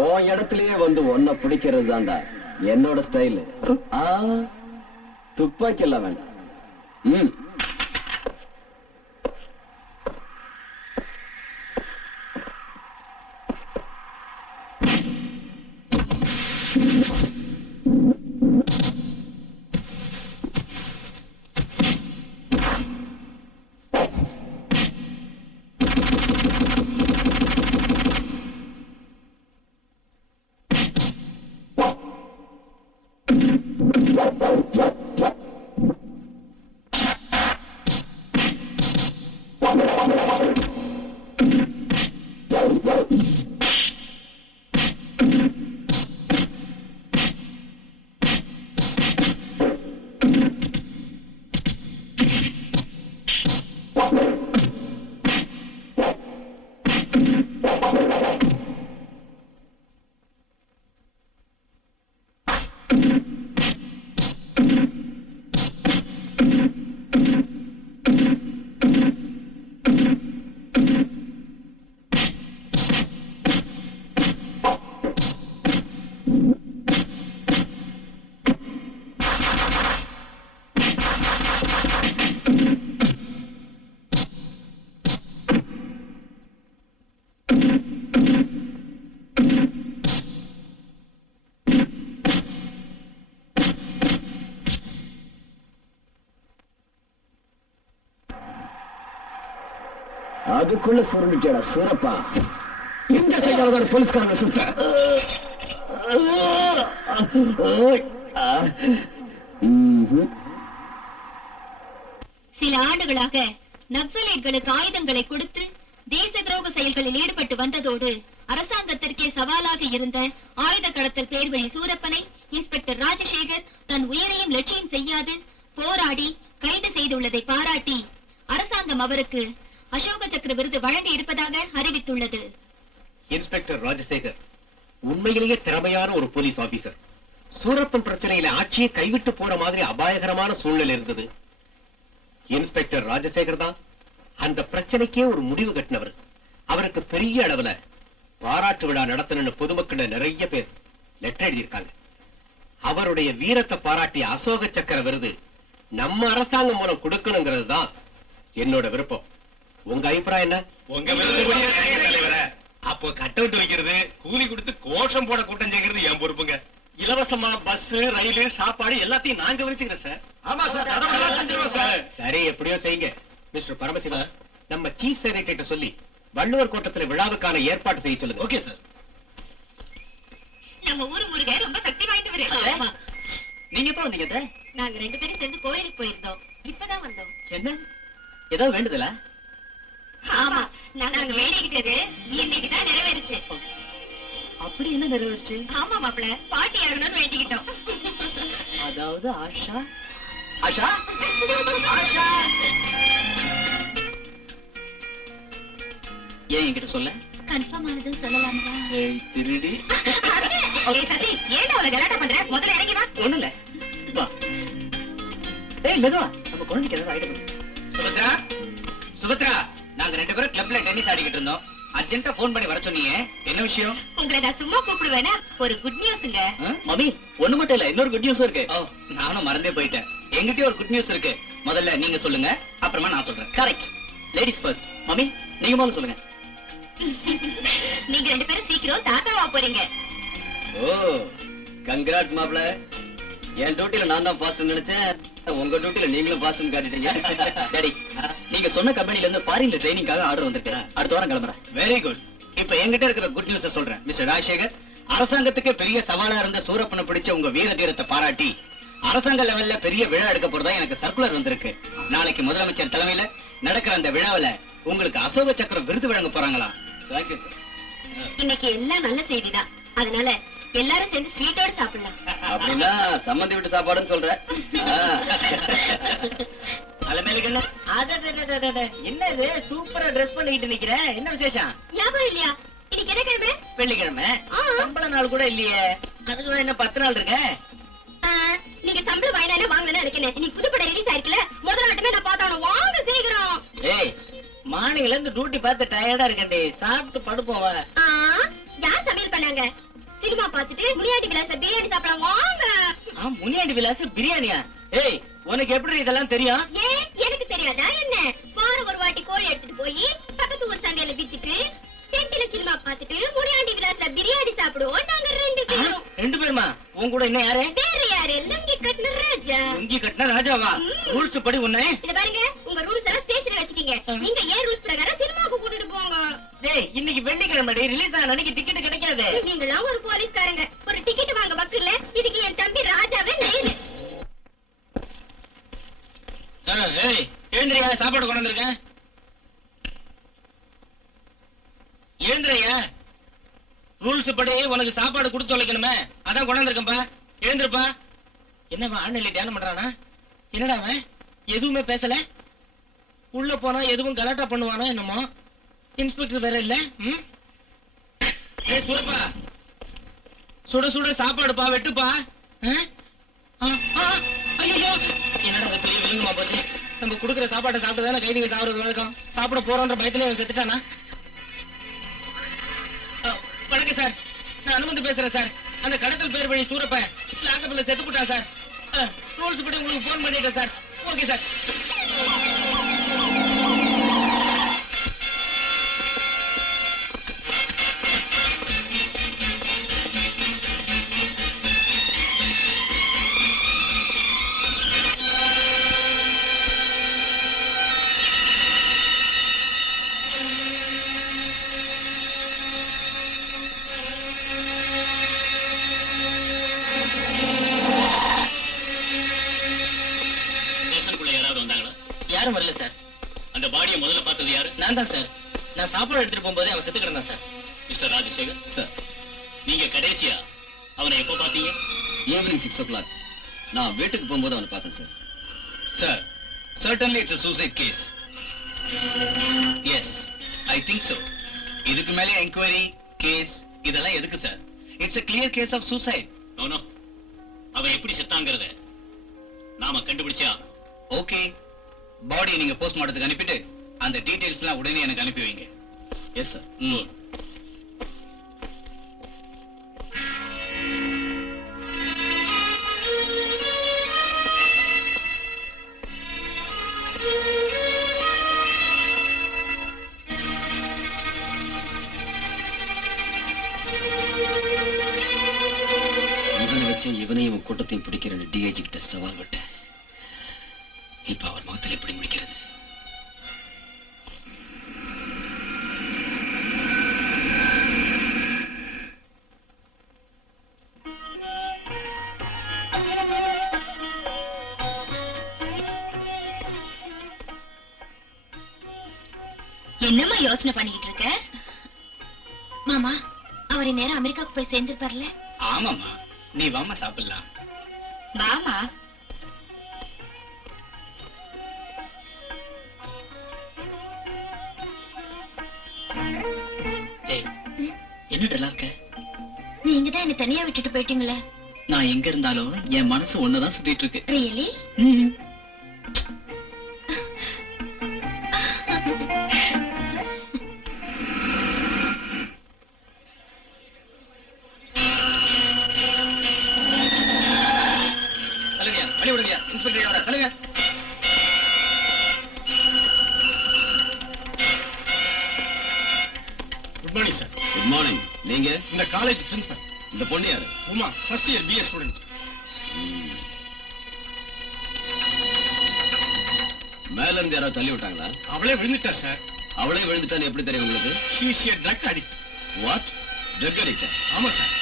உன் இடத்திலேயே வந்து ஒன்ன பிடிக்கிறது தான்டா என்னோட ஸ்டைல். துப்பாக்கி எல்லாம் வேண்டாம். அதுக்குள்ள சுருண்டுட்டா சூரப்பா. இந்த கையால போலீஸ்காரங்க சுட்ட. சில ஆண்டுகளாக நக்சலைட்களுக்கு ஆயுதங்களை கொடுத்து தேச துரோக செயல்களில் ஈடுபட்டு வந்ததோடு அரசாங்கத்திற்கே சவாலாக இருந்த ஆயுத கடத்தல் பேர்வழி சூரப்பனை இன்ஸ்பெக்டர் ராஜசேகர் தன் உயிரையும் லட்சியம் செய்யாது போராடி கைது செய்துள்ளதை பாராட்டி அரசாங்கம் அவருக்கு அசோக சக்கர விருது வழங்க இருப்பதாக அறிவித்துள்ளது. இன்ஸ்பெக்டர் ராஜசேகர் உண்மையிலேயே திறமையான ஒரு போலீஸ் ஆபீசர். சூரப்பன் பிரச்சனையில ஆட்சியை கைவிட்டு போற மாதிரி அபாயகரமான சூழ்நிலை இருந்தது. இன்ஸ்பெக்டர் ராஜசேகர் தான் அந்த பிரச்சனைக்கே ஒரு முடிவு கட்டினவர். அவருக்கு பெரிய அளவுல பாராட்டு விழா நடத்தணும்னு பொதுமக்கள் நிறைய பேர் லெட்டர் எழுதியிருக்காங்க. அவருடைய வீரத்தை பாராட்டிய அசோக சக்கர விருது நம்ம அரசாங்கம் மூலம் கொடுக்கணுங்கிறது தான் என்னோட விருப்பம். உங்க அபிப்பிராயம் என்ன? உங்க தலைவரே, அப்போ கட் அவுட் வைக்கிறது, கூலி கொடுத்து கோஷம் போட கூட்டம் செய்கிறது என் பொறுப்புங்க. இலவசமா பஸ், ரயிலு, சாப்பாடு எல்லாத்தையும் நான் கவனிச்சுக்கிறேன் சார். ஆமா சார், அதெல்லாம் செஞ்சிருவோம் சார். சரி, எப்படியோ செய்யுங்க. மிஸ்டர் பரமசிவா, நம்ம சீஃப் செக்ரட்டரி சொல்லி வள்ளுவர் கோட்டத்துல விழாவுக்கான ஏற்பாடு செய்ய சொல்லுங்க. Okay sir. நம்ம ஊரு முருக ரொம்ப சக்தி வாய்ந்தவரு. ஆமா. நீங்க எப்ப வந்தீங்க? நாங்க 2 பேரும் சேர்ந்து கோயிலுக்கு போயிருந்தோம். இப்பதான் வந்தோம். என்ன ஏதாவது வேண்டுதலா? ஆமா, நாங்க வேண்டிக்கிட்டது இன்னைக்குதான் நிறைவேறுச்சு. அப்படி என்ன நிறைவேறுச்சு? ஆமா மாப்பிள்ள, பாட்டி ஆகணும்னு வேண்டிக்கிட்டோம். அதாவது ஆஷா ஆஷா ஆஷா ஏன் என்கிட்ட சொல்ல? கன்ஃபார்ம் ஆனது சொல்லலாமா? ஏய் திருடி. ஏய் சசி, ஏன்டா அவளை கலாட்டா பண்ற? முதல்ல இறங்கி வா. ஒண்ணு இல்ல, வா. ஏய் மெதுவா, நம்ம குழந்தைக்கு ஏதாவது ஆயிடும். சுபத்ரா, சுபத்ரா, நாங்க 2 பேரும் கிளப்ல டென்னிஸ் ஆடிக்கிட்டு இருந்தோம். அர்ஜென்ட்டா போன் பண்ணி வர சொன்னீங்க, என்ன விஷயம்? உங்களை நான் சும்மா கூப்பிடுவேனா? ஒரு குட் நியூஸ்ங்க. மம்மி, ஒண்ணு மட்டும் இல்ல, இன்னொரு குட் நியூஸும் இருக்கு. ஓ, நானும் மறந்தே போயிட்டேன். எங்கிட்டயே ஒரு குட் நியூஸ் இருக்கு. முதல்ல நீங்க சொல்லுங்க, அப்புறமா நான் சொல்றேன். Correct, ladies first. மம்மி, நீங்க முதல்ல சொல்லுங்க. நீங்க 2 பேரும் சீக்கிரம் தாத்தாவா போறீங்க. ஓ, கங்க்ராட்ஸ் மாப்ள. என் டியூட்டில நான் தான் பாஸ் நினைச்சேன், உங்க டியூட்டில நீங்களும் பாஸ் காட்டிட்டீங்க. டாடி, நீங்க சொன்ன கம்பெனில இருந்து ஃபாரின்ல ட்ரைனிங்காக ஆர்டர் வந்திருக்கு. அடுத்த வாரம் கிளம்புறேன். Very good. இப்ப என்கிட்ட இருக்கிற குட் நியூஸ் சொல்றேன். மிஸ்டர் ராஜசேகர், அரசாங்கத்துக்கு பெரிய சவாலா இருந்த சூரப்பனை பிடிச்ச உங்க வீர தீரத்தை பாராட்டி அரசாங்க லெவல்ல பெரிய விழா எடுக்க போறதா எனக்கு சர்க்குலர் வந்திருக்கு. நாளைக்கு முதலமைச்சர் தலைமையில நடக்கிற அந்த விழாவில உங்களுக்கு அசோக சக்கர விருது வழங்க போறாங்களா? Thank you sir. இன்னைக்கு எல்லாம் நல்ல செய்திதான். அதனால எல்லாரும் சேர்ந்து ஸ்வீட்டோட சாப்பிடலாம். அப்படின்னா சம்மந்தி விட்டு சாப்பாடுன்னு சொல்ற. அலமேலுக்கு என்ன இது சூப்பரா ட்ரெஸ் பண்ணிக்கிட்டு நிக்கிற? என்ன விசேஷம்? ஞாபகம் இல்லையா? இன்னைக்கு என்ன கிழமை? வெள்ளிக்கிழமை. சம்பள நாள் கூட இல்லையே, அதுக்கு என்ன 10 நாள் இருக்க? நீங்க சம்பளம் வாங்கினா வாங்கணும்னு நினைக்கிறேன். இன்னைக்கு புதுப்பட ரிலீஸ் ஆயிருக்குல, முதல் ஆட்டமே நான் பார்த்தானோ. வாங்க சீக்கிரம். ஏய், மார்னிங்ல இருந்து டியூட்டி பார்த்து டயர்டா இருக்கேன்டி, சாப்பிட்டு படுப்போம். யார் சமையல் பண்ணாங்க? சினிமா பார்த்துட்டு முனியாண்டி விலாச பிரியாணி சாப்பிடலாம் வாங்க. முனியாண்டி விலாஸ் பிரியாணியா? ஏய், உனக்கு எப்படி இதெல்லாம் தெரியும்? ஏன் எனக்கு தெரியாதா என்ன? வாரம் ஒரு வாட்டி கோழி எடுத்துட்டு போய் பக்கத்து ஊர் சந்தையில வித்துட்டு செட்டில சினிமா பார்த்துட்டு முனியாண்டி விலாச பிரியாணி சாப்பிடுவோம் நாங்க 2 பேரும். 2 பேருமா? உன் கூட இன்னும் யாரு? வேற யாரு? லுங்கி கட்டின ராஜா. லுங்கி கட்டின ராஜாவா? ரூல்ஸ் படி உன்னை. இத பாருங்க, உங்க ரூல்ஸ் எல்லாம் ஸ்டேஷன்ல வச்சிட்டீங்க. நீங்க ஏன் ரூல்ஸ் பிரகாரம் சினிமாவுக்கு கூட்டிட்டு போங்க. டேய், இன்னைக்கு வெள்ளிக்கிழமை ரிலீஸ் ஆன அன்னைக்கு டிக்கெட் கிடைக்காது. நீங்களாம் ஒரு போலீஸ்காரங்க, ஒரு டிக்கெட் வாங்க வக்கில்ல. இதுக்கு என் தம்பி ராஜாவே நெயில். ஏய், எழுந்திரியா, சாப்பாடு கொண்டு வந்திருக்கேன். எழுந்திரியா, ரூல்ஸ் படி உனக்கு சாப்பாடு கொடுத்து வைக்கணுமே, அதான் கொண்டு வந்திருக்கேன்பா. எழுந்திருப்பா. என்னவா ஆன்லைன்ல தியானம் பண்றானா? என்னடா அவன் எதுவுமே பேசல? உள்ள போனா எதுவும் கலாட்டா பண்ணுவானோ என்னமோ? இன்ஸ்பெக்டர் வேற இல்ல. ஏய் சுரப்பா, சுட சுட சாப்பாடுப்பா, வெட்டுப்பா. ஐயோ, என்னடா அது பெரிய விலங்குமா போச்சு. நம்ம குடுக்கிற சாப்பாட்டை சாப்பிட்டு தானே கைதிங்க சாப்பிடுறது வழக்கம். சாப்பிட போறோன்ற பயத்துல அவன் செத்துட்டானா? வணக்கம் சார், நான் அனுமதி பேசுறேன் சார். அந்த கடத்தல் பேர் வழி சூரப்ப லாக்கப்ல செத்து போட்டான் சார். ரூல்ஸ் படி உங்களுக்கு போன் பண்ணிட்டேன் சார். Okay sir. யாரும் வரல சார். அந்த பாடியை முதல்ல பார்த்தது யாரு? நான் தான் சார். நான் சாப்பாடு எடுத்துட்டு போகும்போதே அவன் செத்து கிடந்தான் சார். மிஸ்டர் ராஜசேகர் சார், நீங்க கடைசியா அவனை எப்போ பாத்தீங்க? ஈவினிங் 6 o'clock நான் வீட்டுக்கு போகும்போது அவனை பார்த்தேன் sir. Sir, certainly it's a suicide case. Yes, I think so. இதுக்கு மேலே என்கொயரி கேஸ் இதெல்லாம் எதுக்கு sir? It's a clear case of suicide. No, no. அவன் எப்படி செத்தாங்கறத நாம கண்டுபிடிச்சா. ஓகே, பாடி நீங்க போஸ்ட்மார்ட்டத்துக்கு அனுப்பிட்டு அந்த டீடைல்ஸ் எல்லாம் உடனே எனக்கு அனுப்பி வைங்க. Yes sir. வருஷம் இவனையும் கூட்டத்தையும் பிடிக்கிறேன்னு டிஐஜி கிட்ட சவால் விட்டேன். இப்ப அவர் முகத்தில் எப்படி முடிக்கிறது? என்னம்மா யோசனை பண்ணிக்கிட்டு இருக்க? மாமா, அவரை நேரம் அமெரிக்காவுக்கு போய் சேர்ந்திருப்பார்ல? ஆமாமா, நீ வாமா சாப்பிடலாம். வாமா. என்னடா இருக்க? நீங்க தான் என்ன தனியா விட்டுட்டு போயிட்டீங்களே. நான் எங்க இருந்தாலும் என் மனசு ஒன்னதான் சுத்திட்டு இருக்கு. ரியலி? வழி விடுங்க இன்ஸ்பெக்டர். சொல்லுங்க. Good morning sir. Good morning. நீங்க? இந்த காலேஜ் பிரின்சிபல். இந்த பொண்ணு யாரு? Uma, first year BA student. மேல இருந்து யாராவது தள்ளி விட்டாங்களா? அவளே விழுந்துட்டா சார். அவளே விழுந்துட்டான்னு எப்படி தெரியும் உங்களுக்கு? She is a drug addict. What? Drug addict? ஆமா சார்.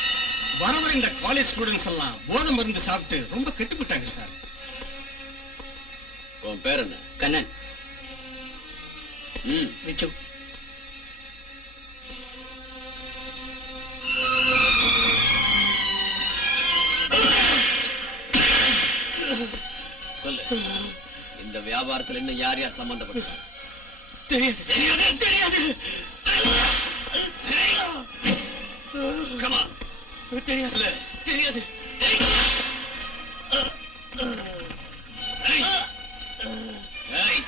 வர இந்த காலேஜ் ஸ்டூடெண்ட்ஸ் எல்லாம் போதை மருந்து சாப்பிட்டு ரொம்ப கெட்டுப்பட்டாங்க சார். உன் பேர் என்ன? கண்ணன். ம். விச்சு. சொல்லு. இந்த வியாபாரத்துல இன்னும் யார் யார் சம்பந்தப்பட்டாங்க? தெரியாது தெரியாது தெரியாது. Come on. தெரியாது தெரியாது. ஏய்,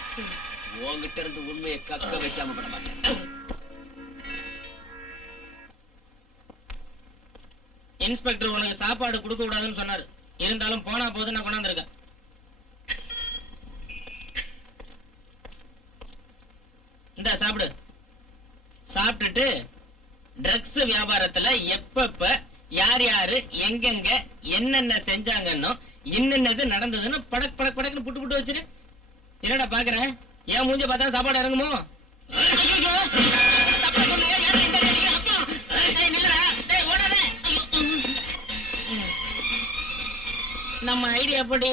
உன்கிட்ட இருந்து உண்மையை கக்க வைக்காம விட மாட்டேன். இன்ஸ்பெக்டர் உனக்கு சாப்பாடு கொடுக்க கூடாதுன்னு சொன்னாரு. இருந்தாலும் போனா போது நான் கொண்டாந்துருக்கேன். இந்த சாப்பிடு. சாப்பிட்டுட்டு ட்ரக்ஸ் வியாபாரத்துல எப்பப்ப யார் யாரு எங்கெங்க என்னென்ன செஞ்சாங்கன்னு என்னென்னது நடந்ததுன்னு படக் படக் படக்குன்னு புட்டு புட்டு வச்சிரு. என்னடா பாக்குறேன்? ஏன் மூஞ்ச பார்த்தா சாப்பாடு இறங்குமோ? நம்ம ஐடியா படி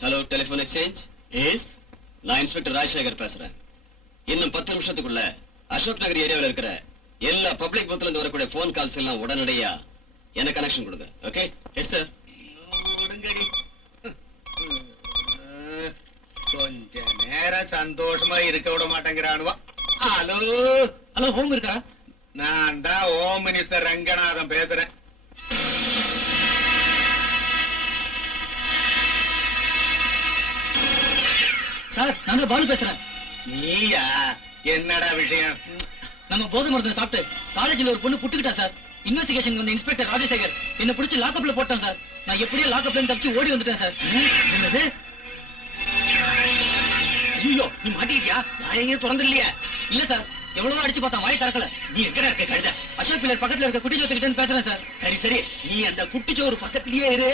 ஹலோ, டெலிபோன் எக்ஸ்சேஞ்ச். எஸ், நான் இன்ஸ்பெக்டர் ராஜசேகர் பேசுறேன். இன்னும் 10 நிமிஷத்துக்குள்ள அசோக் நகர் ஏரியாவில் இருக்கிற எல்லா பப்ளிக் பூத்ல இருந்து வரக்கூடிய போன் கால்ஸ் எல்லாம் உடனடியா எனக்கு கனெக்ஷன் கொடுங்க. ஓகே? Yes sir. கொஞ்ச நேரம் சந்தோஷமா இருக்க விட மாட்டேங்கிறானுவா. ஹலோ ஹலோ, ஹோம் இருக்கா? நான் தான் ஹோம் மினிஸ்டர் ரங்கநாதன் பேசுறேன். சார், நான் தான் பாலு பேசுறேன். நீயா? என்னடா விஷயம்? நம்ம போதை மருந்து சாப்பிட்டு காலேஜ்ல ஒரு பொண்ணு புட்டுக்கிட்டா சார். இன்வெஸ்டிகேஷன் வந்த இன்ஸ்பெக்டர் ராஜசேகர் என்ன பிடிச்சு லாக்அப்ல போட்டான் சார். நான் எப்படியோ லாக்அப்ல இருந்து தப்பிச்சு ஓடி வந்துட்டேன் சார். என்னது? ஐயோ, நீ மாட்டிக்கிட்டியா? வாயையே திறந்து இல்லையா? இல்ல சார், எவ்வளவோ அடிச்சு பார்த்தா வாய் திறக்கல. நீ எங்கடா இருக்க கழுத? அசோக் பிள்ளர் பக்கத்துல இருக்க குட்டி சோத்துக்கிட்டேன்னு பேசுறேன் சார். சரி சரி, நீ அந்த குட்டிச்சோறு பக்கத்திலேயே இரு.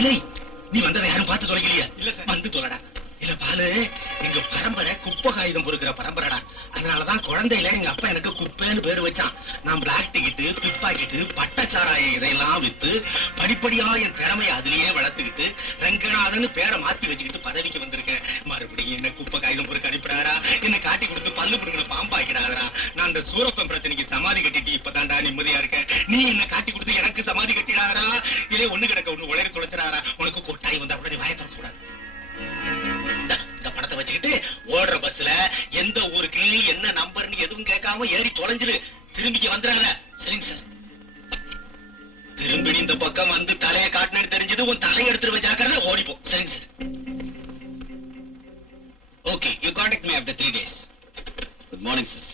இல்லை, நீ வந்ததை யாரும் பார்த்து தொலைக்கலையா? இல்ல சார். வந்து தொலைடா. இல்ல பாலு, எங்க பரம்பரை குப்பை காகிதம் பொறுக்கிற பரம்பரைடா. அதனாலதான் குழந்தையில எங்க அப்பா எனக்கு குப்பைன்னு பேரு வச்சான். நான் பிளாக் டிக்கெட்டு, பிக் பாக்கெட்டு, பட்டச்சாராயம் இதையெல்லாம் வித்து படிப்படியா என் திறமையை அதுலயே வளர்த்துக்கிட்டு ரங்கநாதன் பேரை மாத்தி வச்சுக்கிட்டு பதவிக்கு வந்திருக்கேன். மறுபடியும் என்ன குப்பை காகிதம் பொறுக்க அனுப்பிடாரா? என்ன காட்டி கொடுத்து பல்லு புடுங்கிற பாம்பாக்கிடாதரா? நான் அந்த சூரப்பன் பிரச்சனைக்கு சமாதி கட்டிட்டு இப்பதான்டா நிம்மதியா இருக்கேன். நீ என்ன காட்டி கொடுத்து எனக்கு சமாதி கட்டிடாரா? இல்ல ஒண்ணு கிடக்க ஒண்ணு உளறி தொலைச்சிடாரா? உனக்கு கொட்டாய் வந்தா கூட நீ வாய திறக்க கூடாது. இந்த பணத்தை வச்சுக்கிட்டு ஓடுற பஸ்ல எந்த ஊருக்கு என்ன நம்பர்னு எதுவும் கேட்காம ஏறி தொலைஞ்சிரு. திரும்பிக்க வந்துடாத. சரிங்க சார். திரும்பி இந்த பக்கம் வந்து தலையை காட்டினு தெரிஞ்சது உன் தலையை எடுத்துருவ. ஜாக்கிரதை, ஓடிப்போம். சரிங்க sir. Okay, you contact me after 3 days. Good morning sir.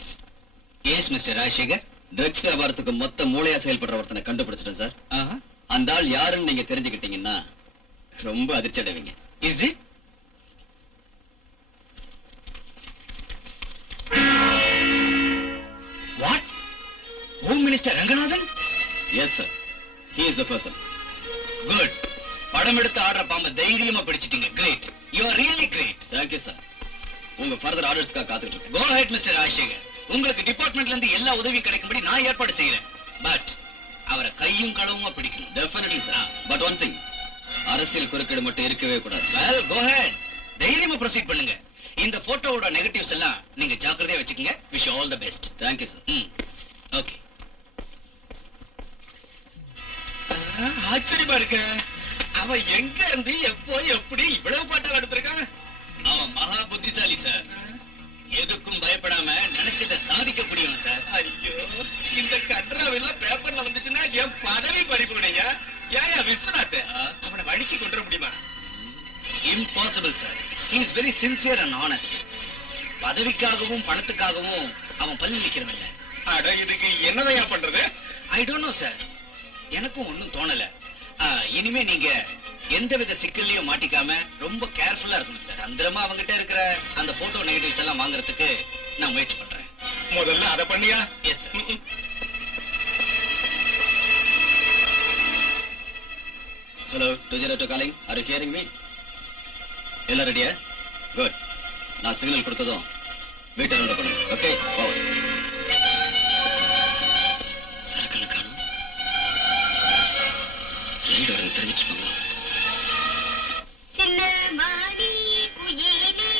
Yes, Mr. Rajshekhar. Drugs வியாபாரத்துக்கு மொத்த மூளையா செயல்படுற ஒருத்தனை கண்டுபிடிச்சிட்டேன் சார். Uh-huh. அந்த ஆள் யாருன்னு நீங்க தெரிஞ்சுக்கிட்டீங்கன்னா ரொம்ப அதிர்ச்சி அடைவீங்க. Is it? What? Home Minister Ranganathan? Yes sir, he is the person. Good. படம் எடுத்து ஆடுற பாம்ப தைரியமா பிடிச்சிட்டீங்க. Great. You are really great. Thank you sir. உங்க ஃபர்தர் ஆர்டர்ஸ்க்காக காத்துட்டு இருக்கேன். Go ahead, Mr. Rajshekhar. உங்களுக்கு டிபார்ட்மெண்ட்ல இருந்து எல்லா உதவியும் கிடைக்கும்படி நான் ஏற்பாடு செய்யறேன். பட் அவரை கையும் களவுமா பிடிக்கணும். Definitely sir. But one thing, அரசியல் குறுக்கீடு மட்டும் இருக்கவே கூடாது. Well, go ahead. தைரியமா ப்ரொசீட் பண்ணுங்க. இந்த போட்டோவோட நெகட்டிவ்ஸ் எல்லாம் நீங்க ஜாக்கிரதையா வச்சுக்கங்க. Wish all the best. Thank you sir. Okay. ஆச்சரியமா இருக்கு. அவன் எங்க இருந்து எப்போ எப்படி இவ்வளவு பாட்டா எடுத்திருக்கான்? அவன் மகா புத்திசாலி சார். எதுக்கும் பயப்படாம நினைச்சதை சாதிக்கக்கூடியவன் சார். ஐயோ, இந்த கன்றாவெல்லாம் பேப்பர்ல வந்துச்சுன்னா என் பதவி பறிப்புடைய ஏன் விஸ்வநாத் அவனை வழிக்கு கொண்டு வர முடியுமா? Impossible sir. He is very sincere and honest. பதவிக்காகவும் பணத்துக்காகவும் அவன் பல்லு நிக்கிறவன் இல்ல. அட, இதுக்கு என்னதையா பண்றது? I don't know sir. எனக்கும் ஒண்ணும் தோணல. இனிமே நீங்க எந்தவித சிக்கல்லையும் மாட்டிக்காம ரொம்ப கேர்ஃபுல்லா இருக்கணும் சார். அந்தரமா அவங்கிட்ட இருக்கிற அந்த போட்டோ நெகட்டிவ்ஸ் எல்லாம் வாங்குறதுக்கு நான் முயற்சி பண்றேன். முதல்ல அதை பண்ணியா? Yes sir. Hello, 202 calling. Are you hearing me? எல்லாம் ரெடியா? குட். நான் சிக்னல் கொடுத்ததும் வீட்டை ரவுண்ட் பண்ணுங்க. Okay, over. சரக்கெல்லாம் காணும். ரைடு வரது தெரிஞ்சிட்டு இருப்பாங்க. சின்ன மானி குயிலே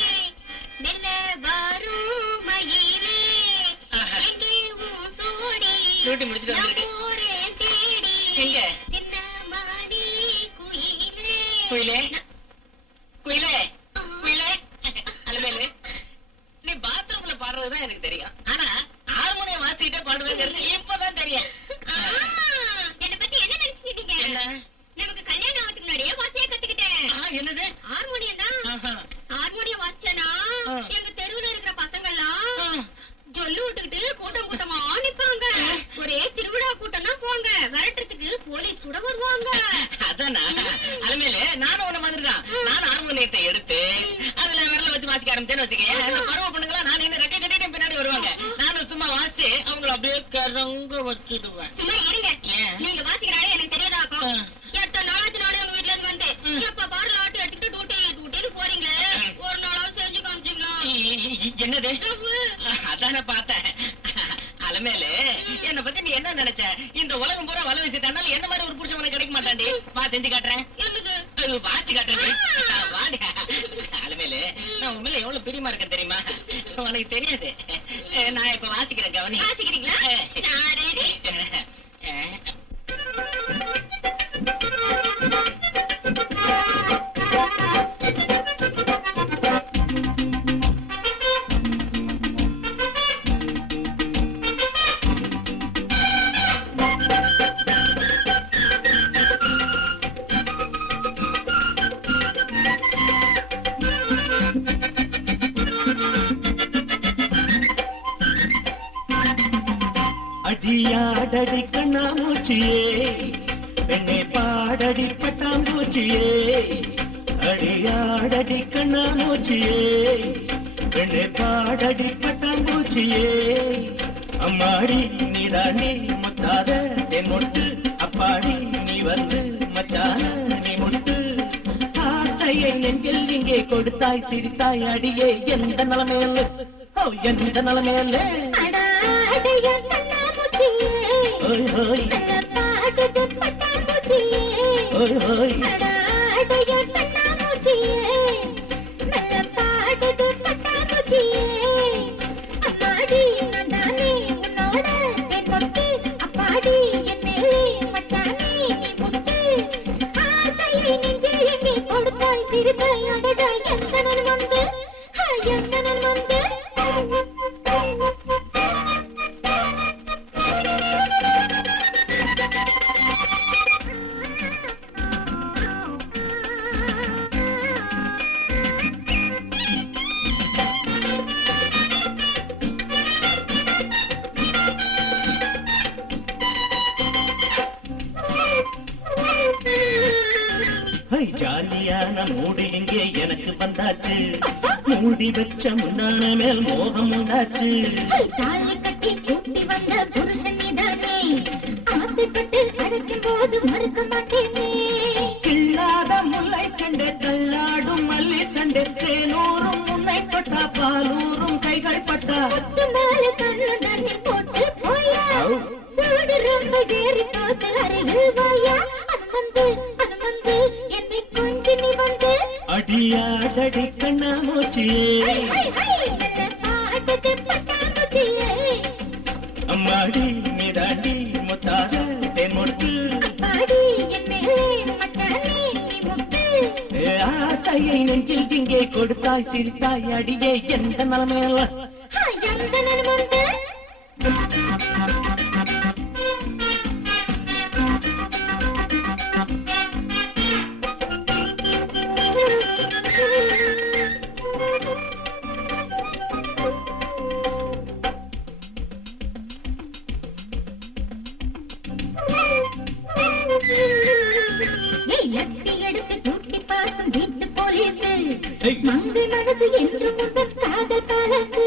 மெல்ல வரும் மயிலே எங்கே உன் சோடி டியூட்டி முடிச்சிட்டு நான் வந்திருக்கேன். போறேன் தேடி எங்க? சின்ன மானி குயிலே குயிலே குயிலே குயிலே அலமேலு, நீ பாத்ரூம்ல பாடுறதுதான் எனக்கு தெரியும். ஆனா ஹார்மோனியம் வாசிக்கிட்டே பாடுறதுங்கிறது இப்பதான் தெரியும். என்னை பத்தி என்ன நினைச்சிட்டீங்க? என்ன? நமக்கு கல்யாணம் ஆகிறதுக்கு முன்னாடியே வாசிய கத்துக்கிட்டேன். என்னது? ஹார்மோனியம் தான். ஆஹா. ஹார்மோனியம் வாசிச்சேனா எங்க தெருவுல இருக்கிற பசங்க எல்லாம் ஜொல்லு விட்டுக்கிட்டு கூட்டம் கூட்டமா நிப்பாங்க. ஒரே திருவிழா கூட்டம் தான் போங்க. விரட்டுறதுக்கு போலீஸ் கூட வருவாங்க. அதானா? அலமேலு, நானும் உன்ன மாதிரிதான். நானும் ஹார்மோனியத்தை எடுத்து அதுல விரல வச்சு வாசிக்க ஆரம்பிச்சேன்னு வச்சுக்கேன். அந்த பருவ பொண்ணுங்களா நான் என்ன ரெக்க கட்டிட்டு பின்னாடி வருவாங்க. நானும் சும்மா வாசிச்சு அவங்கள அப்படியே கரங்க வச்சுடுவேன். சும்மா இருங்க. ஏன்? நீங்க வாசிக்கிறாலே எனக்கு தெரியாதாக்கும். எத்தனை நாளாச்சு நானே உங்க வீட்டுல இருந்து வந்து எப்ப பாரு லாட்டி எடுத்துட்டு டூட்டின்னு போறீங்களே, ஒரு நாளாவது செஞ்சு காமிச்சீங்களா? என்னது? அதான பார்த்தேன். அலமேலு, என்ன பத்தி நீ என்ன நினைச்ச? இந்த உலகம் பூரா வலை வீசிட்டாலும் என்ன மாதிரி ஒரு புருஷன் உனக்கு கிடைக்க மாட்டாண்டி. வா, செஞ்சு காட்டுறேன். என்னது? வாட்சி காட்டுறேன். வாடி. அலமேலு, நான் உண்மையில எவ்வளவு பிரியமா இருக்கேன் தெரியுமா? உனக்கு தெரியாது. நான் இப்ப வாசிக்கிறேன், கவனி. வாசிக்கிறீங்களா? நான் ready. அடியாடடி கண்ணாமூச்சியே, பெண்ணே பாடடி பட்டாம்பூச்சியே. அடியாடடி கண்ணாமூச்சியே, பெண்ணே பாடடி பட்டாம்பூச்சியே. அம்மாடி நீதானே முத்தாத தென் மொட்டு, அப்பாடி நீ வந்து மச்சான நீ முட்டு. ஆசையை நெஞ்சில் இங்கே கொடுத்தாய் சிரித்தாய் அடியே எந்த நலமேல, எந்த நலமேல. ஓய் ஓய் ஓய் ஓய் காலியான மூடு இங்கே எனக்கு வந்தாச்சு. மூடி வச்ச முந்தான மேல் மோகம் உண்டாச்சு. தாலி கட்டி கூட்டி வந்த புருஷன் நீதானே, ஆசைப்பட்டு அழைக்கும் போது மறுக்க மாட்டேனே. கிள்ளாத முல்லை கண்டு தள்ளாடும் மல்லி கண்டு தேனூரும் முன்னை பட்டா பாலூரும் கைகள் பட்டா. பத்து மாலை கண்ணு தண்ணி போட்டு போயா, சூடு ரொம்ப ஏறி போது அருகில் வாயா. அனுமந்து என்னை கொஞ்சி நீ வந்து அடியாடடி கண்ணாமூச்சியே, பாட்டுக்கு பட்டாம்பூச்சியே. அம்மாடி மீதாடி முத்தாக தேன்மொட்டு. பாடி என் மேலே மச்சானே நீ முட்டு. ஆசையை நெஞ்சில் இங்கே கொடுத்தாய் சிரித்தாய் அடியே எந்த நிலைமையில. எந்த நன்மந்து எடுத்து தூக்கி பார்க்கும் வீட்டு போலீஸ். மங்கை மனசு என்று முதல் காதல் பழசு.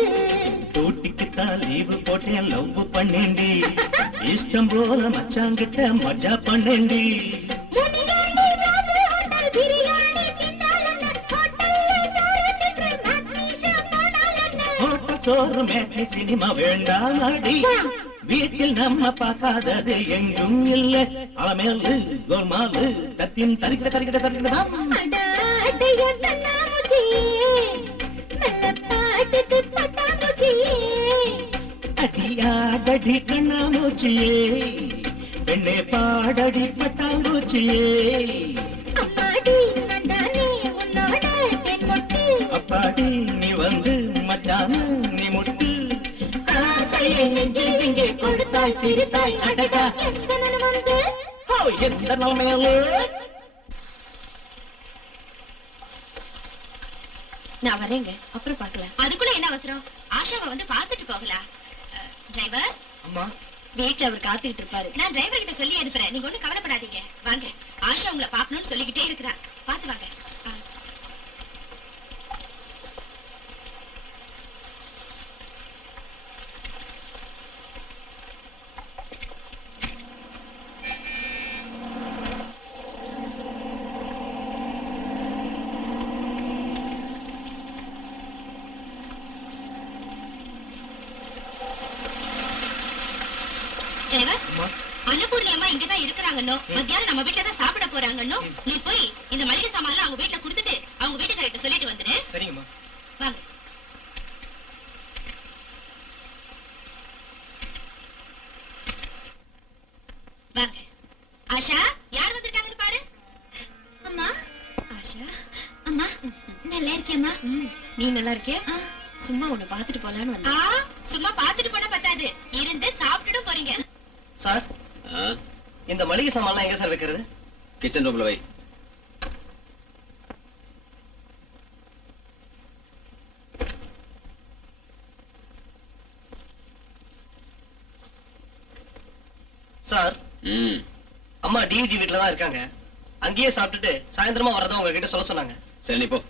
டூட்டிக்குத்தான் லீவு போட்டேன் லவ் பண்ணேண்டி. இஷ்டம் போல மச்சாங்கிட்ட மஜா பண்ணேண்டி. முனியாண்டி ராஜு ஹோட்டல் பிரியாணி தின்னாலன்ன, ஹோட்டல்ல சோறு தின்று மக்னீஷா போனாலன்ன. ஹோட்டல் சோறு மேட்னி சினிமா வேண்டாம் அடி. வீட்டில் நம்ம பார்க்காதது எங்கும் இல்ல. அலமேலு கோல்மாலு கத்தின் தரிக்கிட தரிக்கிட தரிக்கிடதான். அடாடைய கண்ணாமூச்சியே, நல்ல பாட்டுக்கு பட்டாம்பூச்சியே. அடியாடடி கண்ணாமூச்சியே, பெண்ணே பாடடி பட்டாம்பூச்சியே. அம்மாடி நந்தானே உன்னோட தென் மொட்டு. அப்பாடி நீ வந்து மச்சான நீ முட்டு. ஆசையை நெஞ்சில் இங்கே கொடுத்தாய் சிரித்தாய் அடடா எந்த நன்மந்து எந்த நிலைமையிலே. நான் வரேங்க, அப்புறம் பார்க்கலாம். அதுக்குள்ள என்ன அவசரம்? ஆஷாவை வந்து பார்த்துட்டு போகலாம். டிரைவர், அம்மா, வீட்டுல அவர் காத்துக்கிட்டு இருப்பாரு. நான் டிரைவர் கிட்ட சொல்லி அனுப்புறேன். நீங்க ஒண்ணும் கவலைப்படாதீங்க. வாங்க, ஆஷா உங்களை பார்க்கணும்னு சொல்லிக்கிட்டே இருக்கிறா. பார்த்து வாங்க. டிரைவர், அன்னபூர்ணி அம்மா இங்கதான் இருக்கிறாங்கன்னோ, மத்தியானம் நம்ம வீட்டுல தான் சாப்பிட போறாங்கன்னோ, நீ போய் இந்த மளிகை சாமான் அவங்க வீட்டுல கொடுத்துட்டு அவங்க வீட்டுக்காரர்கிட்ட சொல்லிட்டு வந்துரு. சரிங்கம்மா. வாங்க. வாங்க. ஆஷா, யார் வந்திருக்காங்கன்னு பாரு. அம்மா, ஆஷா, அம்மா நல்லா இருக்கேம்மா. நீ நல்லா இருக்கியா? சும்மா உன்னை பாத்துட்டு போலான்னு வந்தேன். சும்மா பாத்துட்டு போனா பத்தாது, இருந்து சாப்பிட்டுடும் போறீங்க. சார், இந்த மளிகை சாமான்லாம் எங்க சார் வைக்கிறது? கிச்சன் ரூம்ல வை. சார், அம்மா டிஜி வீட்டுல தான் இருக்காங்க. அங்கேயே சாப்பிட்டுட்டு சாயந்தரமா வரதா உங்ககிட்ட சொல்ல சொன்னாங்க. சரி, நீ போ.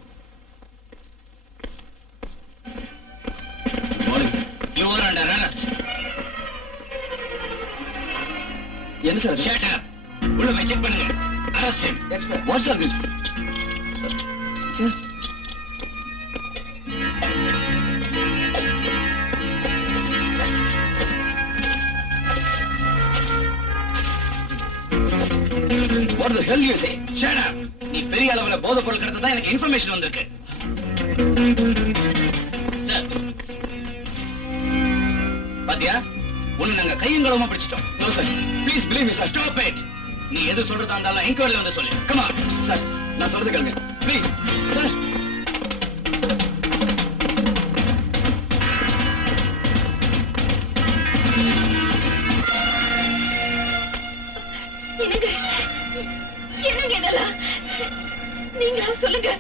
You are under arrest. என்ன சார்? Shut up. உள்ள போய் செக் பண்ணுங்க. Arrest him. Yes sir. What's all this? Sir. What the hell you say? Shut up. நீ பெரிய அளவுல போதைப் பொருள் கடத்ததா எனக்கு இன்ஃபர்மேஷன் வந்திருக்கு. சார், பாத்தியா, உன்னை நாங்க கையங்களமா பிடிச்சிட்டோம். No sir. Please believe me sir. Stop it. நீ எது சொல்றதா இருந்தாலும் என்கொயரில வந்து சொல்லு. Come on. Sir, நான் சொல்றது கேளுங்க. Please. Sir. என்னங்க இதெல்லாம்? நீங்க சொல்லுங்க.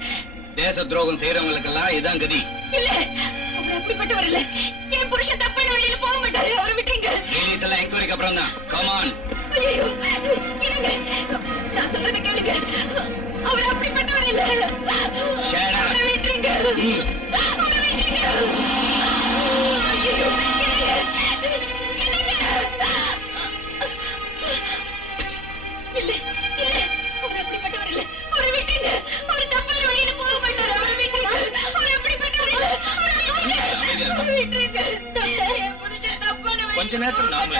தேச துரோகம் செய்யறவங்களுக்கெல்லாம் இதான் கதி. இல்ல, அவர் அப்படிப்பட்டவர் இல்ல. என் புருஷன் தப்பான வழியில போக மாட்டாரு. அவரை விட்டுருங்க. ரிலீஸ் எல்லாம் என்கொயரிக்கு அப்புறம் தான். Come on. ஐயோ, என்னங்க, நான் சொல்றத கேளுங்க. அவர் அப்படிப்பட்டவர் Shut up. கொஞ்ச நேரத்தில் நாம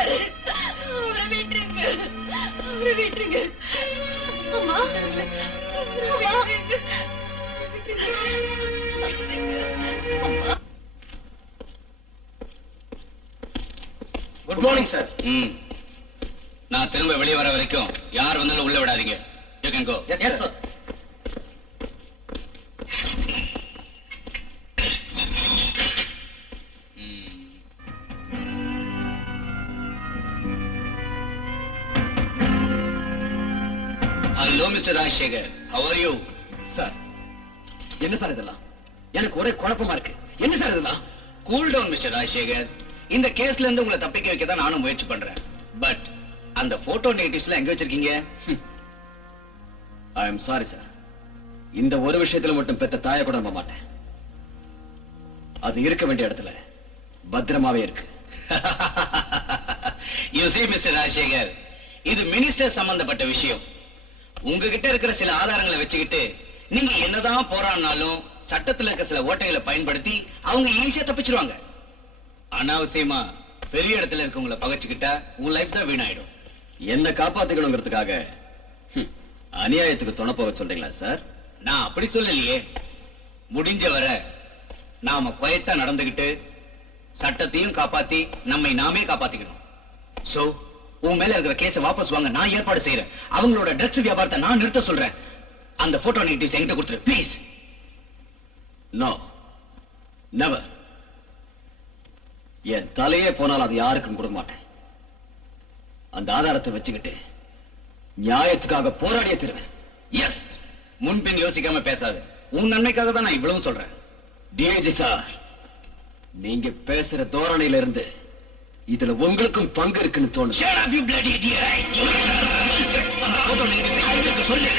குட் மார்னிங் சார். நான் திரும்ப வெளியே வர வரைக்கும் யார் வந்தாலும் உள்ள விடாதீங்க. You can go. Yes, sir. Hello, Mr. Rajshekhar. How are you? Sir, என்ன சார் இதெல்லாம்? எனக்கு ஒரே குழப்பமா இருக்கு. என்ன சார் இதெல்லாம்? Cool down, Mr. Rajshekhar. இந்த கேஸ்ல இருந்து உங்களை தப்பிக்க வைக்க தான் நானும் முயற்சி பண்றேன். பட் அந்த போட்டோ நெகட்டிவ்ஸ்லாம் எங்க வச்சிருக்கீங்க? I am sorry sir. இந்த ஒரு விஷயத்துல மட்டும் பெத்த தாயை கூட நம்ப மாட்டேன். அது இருக்க வேண்டிய இடத்துல பத்திரமாவே இருக்கு. You see, Mr. Rajshekhar, இது மினிஸ்டர் சம்பந்தப்பட்ட விஷயம். உங்ககிட்ட இருக்கிற சில ஆதாரங்களை வச்சுக்கிட்டு நீங்க என்னதான் போராடினாலும் சட்டத்துல இருக்க சில ஓட்டைகளை பயன்படுத்தி அவங்க ஈஸியா தப்பிச்சிருவாங்க. அனாவசியமா பெரிய இடத்துல இருக்கவங்களை பகைச்சுக்கிட்டா உங்க லைஃப் தான் வீணாயிடும். என்ன காப்பாத்திக்கணுங்கிறதுக்காக அநியாயத்துக்கு துணை போக சொல்றீங்களா சார்? நான் அப்படி சொல்லலையே. முடிஞ்ச வர நாம குவைட்டா நடந்துகிட்டு சட்டத்தையும் காப்பாத்தி நம்மை நாமே காப்பாத்திக்கணும். சோ உன் மேல இருக்கிற கேஸை வாபஸ் வாங்க நான் ஏற்பாடு செய்யறேன். அவங்களோட ட்ரக்ஸ் வியாபாரத்தை நான் நிறுத்த சொல்றேன். அந்த போட்டோ நெகட்டிவ்ஸ் என்கிட்ட கொடுத்துரு ப்ளீஸ். No, never. என் தலையே போனால் அது யாருக்கும் கொடுக்க மாட்டேன். அந்த ஆதாரத்தை வச்சுக்கிட்டு நியாயத்துக்காக போராடிய தருவேன். எஸ், முன்பின் யோசிக்காம பேசாது. உன் நன்மைக்காக தான் நான் இவ்வளவு சொல்றேன். டிஐஜி சார், நீங்க பேசுற தோரணையில இருந்து இதுல உங்களுக்கும் பங்கு இருக்குன்னு தோணுது. Shut up, you bloody idiot! அந்த photo negative ஐ எனக்கு சொல்லு.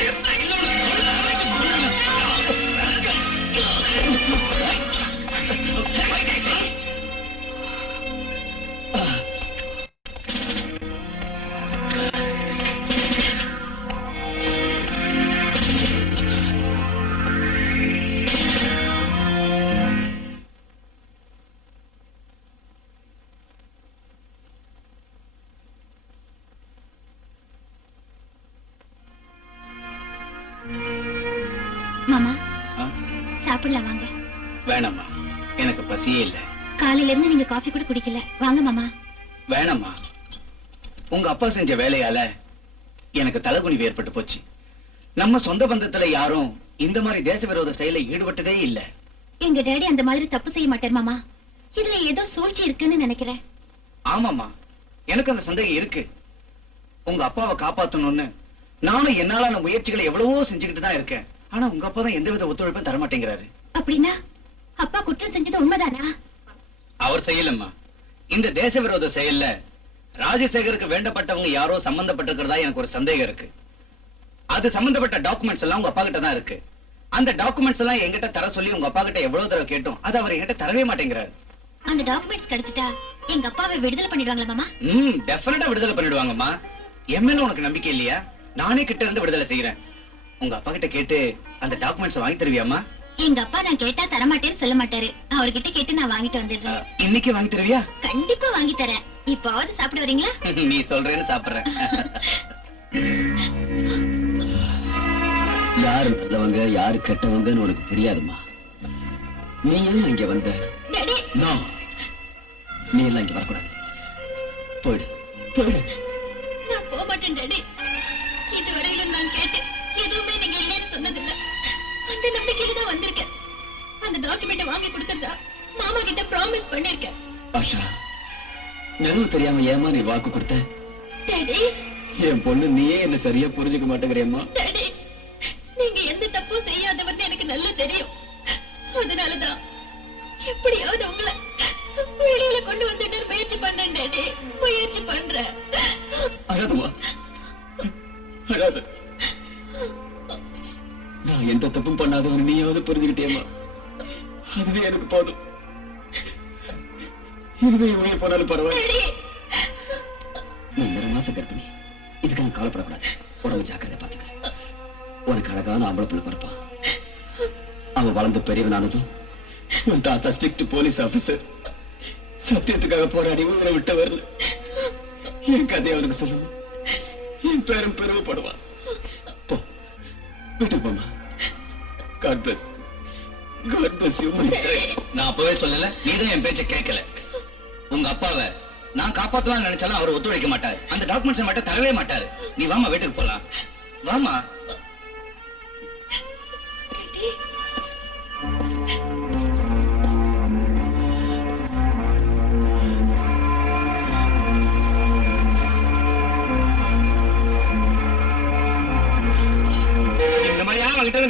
மாமா, சாப்பிடலாம் வாங்க. வேணாம்மா, எனக்கு பசியே இல்ல. காலையில இருந்து நீங்க காஃபி கூட குடிக்கல. வாங்க மாமா. வேணாம்மா, உங்க அப்பா செஞ்ச வேலையால எனக்கு தலைகுனிவு ஏற்பட்டு போச்சு. நம்ம சொந்த பந்தத்துல யாரும் இந்த மாதிரி தேச விரோத செயலை ஈடுபட்டதே இல்ல. எங்க டேடி அந்த மாதிரி தப்பு செய்ய மாட்டார் மாமா. இதுல ஏதோ சூழ்ச்சி இருக்குன்னு நினைக்கிறேன். ஆமாமா, எனக்கு அந்த சந்தேகம் இருக்கு. உங்க அப்பாவை காப்பாத்தணும்னு நானும் என்னாலான முயற்சிகளை எவ்வளவோ செஞ்சுக்கிட்டு தான் இருக்கேன். ஆனா உங்க அப்பா தான் எந்தவித ஒத்துழைப்பும் தர மாட்டேங்கிறாரு. அப்படின்னா அப்பா குற்றம் செஞ்சது உண்மைதானா? அவர் செய்யலம்மா. இந்த தேச விரோத செயல்ல ராஜசேகருக்கு வேண்டப்பட்டவங்க யாரோ சம்பந்தப்பட்டிருக்கிறதா எனக்கு ஒரு சந்தேகம் இருக்கு. அது சம்பந்தப்பட்ட டாக்குமெண்ட்ஸ் எல்லாம் உங்க அப்பா கிட்ட தான் இருக்கு. அந்த டாக்குமெண்ட்ஸ் எல்லாம் என்கிட்ட தர சொல்லி உங்க அப்பா கிட்ட எவ்வளவு தடவை கேட்டோம், அது அவர் என்கிட்ட தரவே மாட்டேங்கிறாரு. அந்த டாக்குமெண்ட்ஸ் கிடைச்சிட்டா எங்க அப்பாவை விடுதலை பண்ணிடுவாங்களா மாமா? டெஃபினட்டா விடுதலை பண்ணிடுவாங்கம்மா. என் மேல உனக்கு நம்பிக்கை இல்லையா? நானே கிட்ட இருந்து விடுதலை செய்யறேன். உங்க அப்பா கிட்ட கேட்டு அந்த டாக்குமெண்ட்ஸ் வாங்கி தருவியாமா? எங்க அப்பா நான் கேட்டா தரமாட்டேன்னு சொல்ல மாட்டாரு. அவர்கிட்ட கேட்டு நான் வாங்கிட்டு வந்துடுறேன். இன்னைக்கு வாங்கி தருவியா? கண்டிப்பா வாங்கி தரேன். இப்போவாது சாப்பிட வரீங்களா? நீ சொல்றேன்னு சாப்பிடுறேன். யாரு நல்லவங்க யாரு கெட்டவங்கன்னு உனக்கு புரியாதுமா. நீ எல்லாம் இங்க வந்த? Daddy, No. நீ எல்லாம் இங்க வரக்கூடாது. போயிடு, போயிடு. நான் போக மாட்டேன் டாடி. இதுவரையிலும் நான் கேட்டேன், எதுவுமே நீங்க இல்லைன்னு சொன்னதில்லை. அந்த நம்பிக்கையில தான் வந்திருக்கேன். அந்த டாக்குமெண்ட் வாங்கி கொடுக்கறதா மாமா கிட்ட ப்ராமிஸ் பண்ணிருக்கேன். ஆஷா, நனவு தெரியாம ஏமா நீ வாக்கு கொடுத்த? டாடி, என் பொண்ணு நீயே என்ன சரியா புரிஞ்சுக்க மாட்டேங்கிறியம்மா. டாடி, நீங்க எந்த தப்பும் செய்யாதவன்னு எனக்கு நல்லா தெரியும். அதனாலதான் எப்படியாவது உங்களை வெளியில கொண்டு வந்துட்டு முயற்சி பண்றேன் டாடி, முயற்சி பண்றேன். அழாதம்மா, அழாத. நான் எந்த தப்பும் பண்ணாதவன் நீயாவது புரிஞ்சுக்கிட்டேமா, அதுவே எனக்கு போதும். இதுவே உயிர் போனாலும் பரவாயில்ல. நீ 2 மாசம் கர்ப்பிணி, இதுக்கு நான் கவலைப்படக்கூடாது. உடம்பு ஜாக்கிரதை பார்த்துக்க. உனக்கு அழகான ஆம்பளை பிள்ளை பிறப்பான். அவன் வளர்ந்து பெரியவனானதும் உன் தாத்தா ஸ்ட்ரிக்ட் போலீஸ் ஆபீசர், சத்தியத்துக்காக போராடி உயிரை விட்டு வரல. என் கதையை அவனுக்கு சொல்லணும், என் பேரும் பெருமைப்படுவான். போ, வீட்டுக்கு போமா. God bless. God bless you, my child. நான் அப்பவே சொல்லல, நீதான் என் பேச்ச கேட்கல. உங்க அப்பாவை நான் காப்பாத்தலாம்னு நினைச்சாலும் அவர் ஒத்துழைக்க மாட்டாரு. அந்த டாக்குமெண்ட்ஸ் மட்டும் தரவே மாட்டாரு. நீ வாமா, வீட்டுக்கு போலாம். வாமா.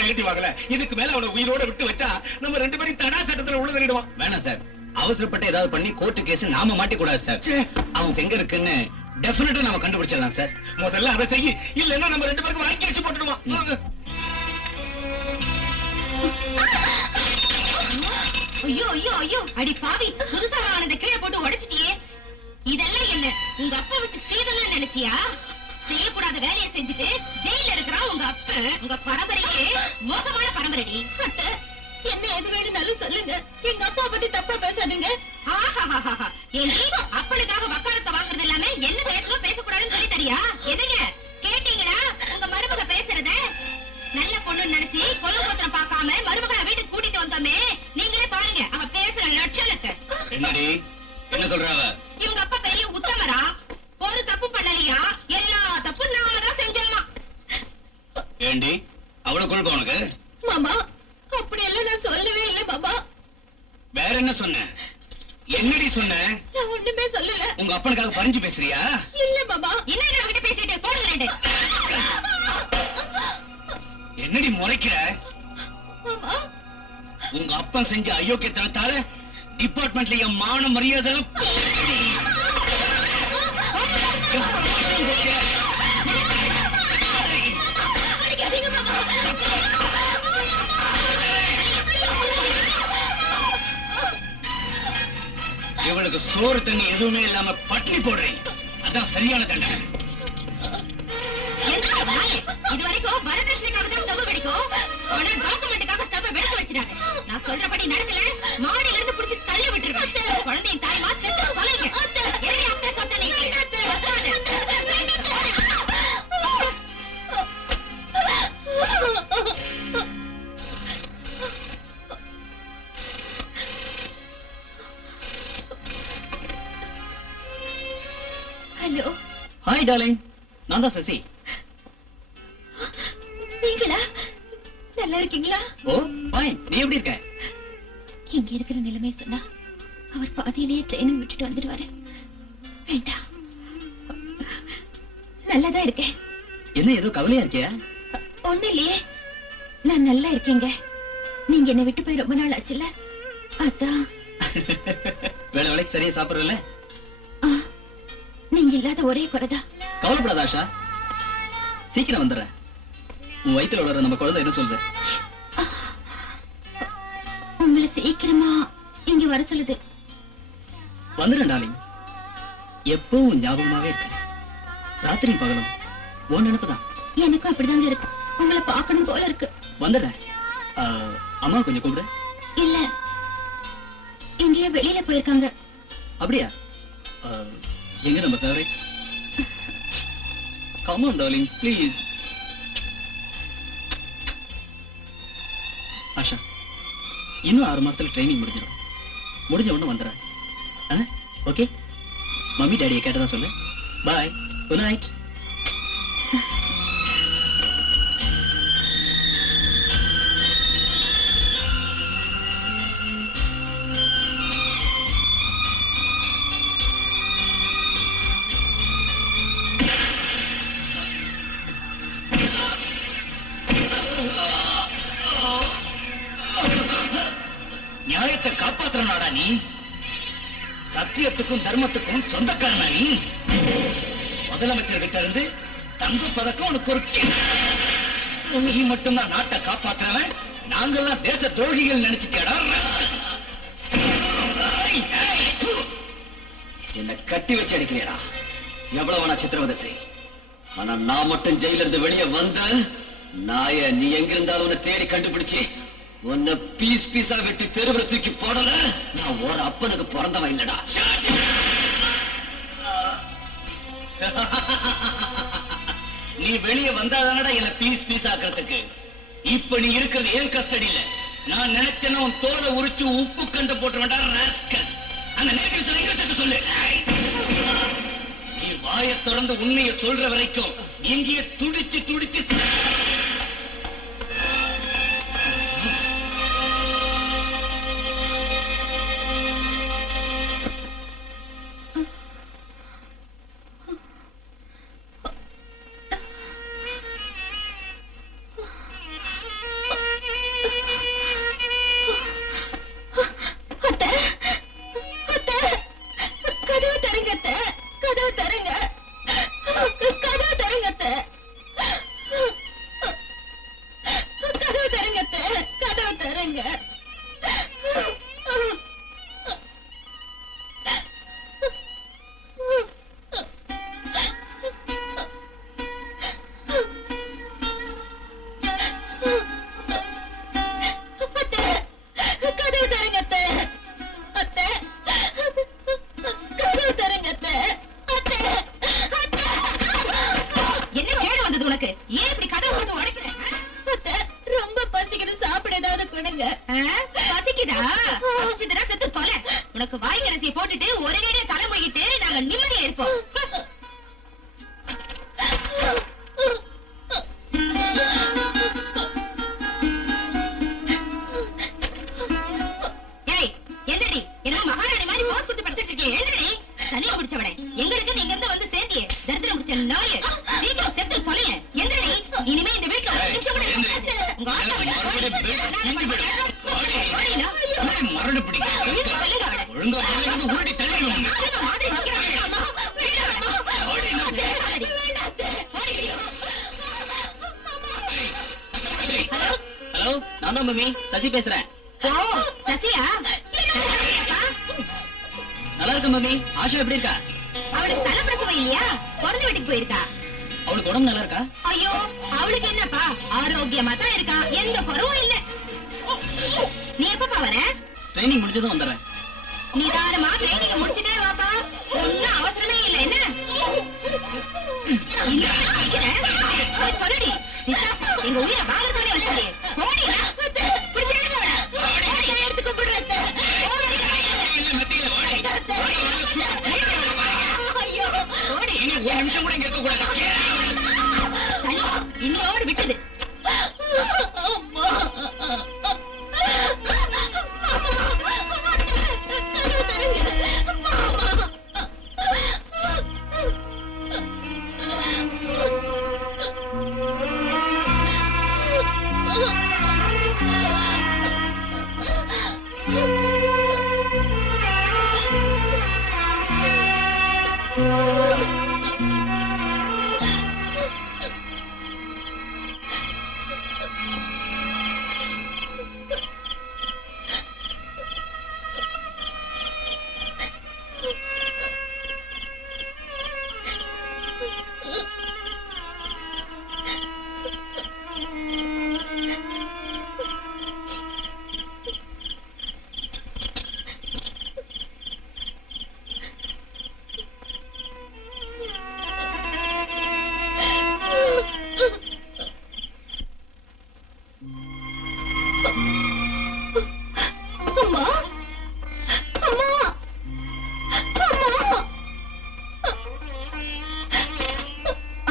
நெகட்டிவ் ஆகல. இதுக்கு மேல அவனை உயிரோட விட்டு வச்சா நம்ம 2 பேரும் தடா சட்டத்துல உள்ள தள்ளிடுவான். வேணாம் சார், அவசரப்பட்டு ஏதாவது பண்ணி கோர்ட்டு கேஸ் நாம மாட்டிக்கூடாது சார். அவன் எங்க இருக்குன்னு டெஃபினட்டா நாம கண்டுபிடிச்சிடலாம் சார். முதல்ல அதை செய்ய, இல்லன்னா நம்ம 2 பேருக்கு வாங்கி கேஸ் போட்டுடுவான். ஐயோ ஐயோ ஐயோ, அடி பாவி, புதுசாக ஆனதை கீழே போட்டு உடைச்சிட்டியே. இதெல்லாம் என்ன உங்க அப்பா விட்டு ஸ்ரீதெல்லாம் நினைச்சியா? செய்யக்கூடாத வேலையை செஞ்சுட்டு ஜெயில இருக்கிறான் உங்க அப்ப. உங்க பரம்பரையே மோசமான பரம்பரைடி. என்ன எது வேணும்னாலும் சொல்லுங்க, எங்க அப்பா பத்தி தப்பா பேசாதீங்க. அப்பனுக்காக வக்காலத்தை வாங்குறது எல்லாமே என்ன பேசணும் பேசக்கூடாதுன்னு சொல்லி தரியா? என்னங்க கேட்டீங்களா உங்க மருமக பேசுறத? நல்ல பொண்ணு நினைச்சு கொலகோத்திரம் பார்க்காம மருமகளை வீட்டுக்கு கூட்டிட்டு வந்தோமே, நீங்களே பாருங்க அவ பேசுற லட்சணத்தை. என்னடி என்ன சொல்றாவ? இவங்க அப்பா பெரிய உத்தமரா, ஒரு தப்பு பண்ணலையா, எல்லா தப்பு நாம தான் செஞ்சோமா. ஏண்டி அவ்வளவு கொழுப்பு உனக்கு? மாமா அப்படி எல்லாம் நான் சொல்லவே இல்லை மாமா. வேற என்ன சொன்ன? என்னடி சொன்ன? நான் ஒண்ணுமே சொல்லல. உங்க அப்பனுக்காக பறிஞ்சு பேசுறியா? இல்ல மாமா. என்ன கிட்ட பேசிட்டு போடுங்க. என்னடி முறைக்கிற? மாமா உங்க அப்பன் செஞ்ச அயோக்கியத்தனத்தால டிபார்ட்மெண்ட்ல என் மான மரியாதை இவளுக்கு சோறு தண்ணி எதுவுமே இல்லாம பட்டினி போடுறேன். அதான் சரியான தண்டனை. இது வரைக்கும் வரதட்சணைக்காக தான் ஸ்டவ் வெடிக்கும், ஆனா டாக்குமெண்ட்டுக்காக ஸ்டவ் வெடிக்க வச்சிடாங்க. நான் சொல்றபடி நடக்கல, மாடியில இருந்து புடிச்சு தள்ளி விட்டுருவேன். குழந்தையின் தாய் மா செத்து தொலைங்க. என்னடி அத்தை சொத்த நீ? ஹலோ. ஹாய் டார்லிங், நான் தான் சசி. நீங்களா? நல்லா இருக்கீங்களா? ஓ ஃபைன். நீ எப்படி இருக்க? இங்க இருக்கிற நிலைமை சொன்னா அவர் பாதியிலேயே ட்ரெயினிங் விட்டுட்டு வந்துடுவாரு. வேண்டாம், நல்லாதான் இருக்கேன். என்ன ஏதோ கவலையா இருக்கியா? ஒண்ணு இல்லையே, நான் நல்லா இருக்கேங்க. நீங்க என்ன விட்டு போய் ரொம்ப நாள் ஆச்சுல்ல, அதான். வேலை வேலைக்கு சரியா சாப்பிடுறல? நீங்க இல்லாத ஒரே குறைதான். கவலைப்படாத ஆஷா, சீக்கிரம் வந்துடுறேன். உன் வயித்துல வளர நம்ம குழந்தை என்ன சொல்ற? உங்களை சீக்கிரமா இங்க வர சொல்லுது. வந்துடுறேன் டார்லிங். எப்பவும் ஞாபகமாவே இருக்க. ராத்திரி பகலும் உன் நினைப்புதான். எனக்கும் அப்படிதாங்க இருக்கு. உங்களை பார்க்கணும் போல இருக்கு. வந்துடுறேன். அம்மா கொஞ்சம் கூப்பிடு. இல்ல, எங்கேயோ வெளியில போயிருக்காங்க. அப்படியா? எங்க நம்ம favourite? Come on darling please. Asha, இன்னும் 6 மாசத்துல ட்ரைனிங் முடிஞ்சிடும். முடிஞ்ச உடனே வந்துடுறேன். ஓகே? மம்மி டாடியை கேட்டதா சொல்லு. பாய், குட் நைட். நியாயத்தை காப்பாத்துறனாடா நீ? சத்தியத்துக்கும் தர்மத்துக்கும் சொந்தக்காரனா நீ? முதலமைச்சர் கிட்ட இருந்து தங்க பதக்கம் உனக்கு ஒரு நீ மட்டும்தான் நாட்டை காப்பாத்துறவன், நாங்கெல்லாம் தேச துரோகிகள் நினைச்சிட்டேடா. என்ன கட்டி வச்சு அடிக்கிறேடா. எவ்வளவு வேணா சித்திரவதை செய், ஆனா நான் மட்டும் ஜெயில இருந்து வெளியே வந்த நாய நீ எங்கிருந்தாலும் உன்னை தேடி கண்டுபிடிச்சு உன்னை பீஸ் பீஸா வெட்டி தெருவுல தூக்கி போடல, நான் ஒரு அப்பனுக்கு பிறந்தவன் இல்லடா. நீ வெளியே வந்தாதானடா என்ன பீஸ் பீஸ் ஆக்குறதுக்கு. இப்ப நீ இருக்கிறது ஏன் கஸ்டடியில. நான் நினைச்சேன்னா உன் தோலை உரிச்சு உப்பு கண்ட போட்டு வேண்டா ராஸ்கல். அந்த நேரத்தில் சொல்லிட்டு சொல்லு. நீ வாயை தொடர்ந்து உண்மையை சொல்ற வரைக்கும் இங்கேயே துடிச்சு துடிச்சு உனக்கு வாய்க்கரசியை போட்டுட்டு ஒரே தலை மொழிகிட்டு நாங்க நிம்மதியா இருப்போம். எந்திரடி, என்ன மகாராணி மாதிரி போஸ் கொடுத்து படுத்துட்டு இருக்கேன். எந்திரடி, தனியா முடிச்சவனே, எங்களுக்கு நீங்க இருந்து வந்து சேர்த்தியே தரித்திரம் முடிச்ச நாய, சீக்கிரம் செத்து தொலைய. எந்திரடி, இனிமே இந்த வீட்டுல ஒரு நிமிஷம் கூட உங்க ஆட்டா விட மரடு பிடிக்க ஒழுங்கா ஊட்டி தள்ளிடுவாங்க. ஹலோ, நான் தான் மம்மி சசி பேசுறேன். சசியா? நல்லா இருக்க மம்மி. ஆஷா எப்படி இருக்கா? அவளுக்கு தலைப்பிரசவம் இல்லையா? பிறந்த வீட்டுக்கு போயிருக்கா. அவளுக்கு உடம்பு நல்லா இருக்கா? ஐயோ, அவளுக்கு என்னப்பா, ஆரோக்கியமா தான் இருக்கா, எந்த குறவும் இல்ல. நீ எப்பப்பா வர? ட்ரைனிங் முடிஞ்சதும் வந்துடுறேன். நிதானமா ட்ரைனிங் முடிச்சுட்டே வாப்பா, ஒன்னும் அவசரமே இல்ல. என்ன சொல்லடி, எங்க உயிரை வாழத்தானே வச்சு போடி எடுத்து கூப்பிடுற. ஐயோ, போடி. ஒரு நிமிஷம் கூட இங்க இருக்க கூடாது. இன்னோடு விட்டது.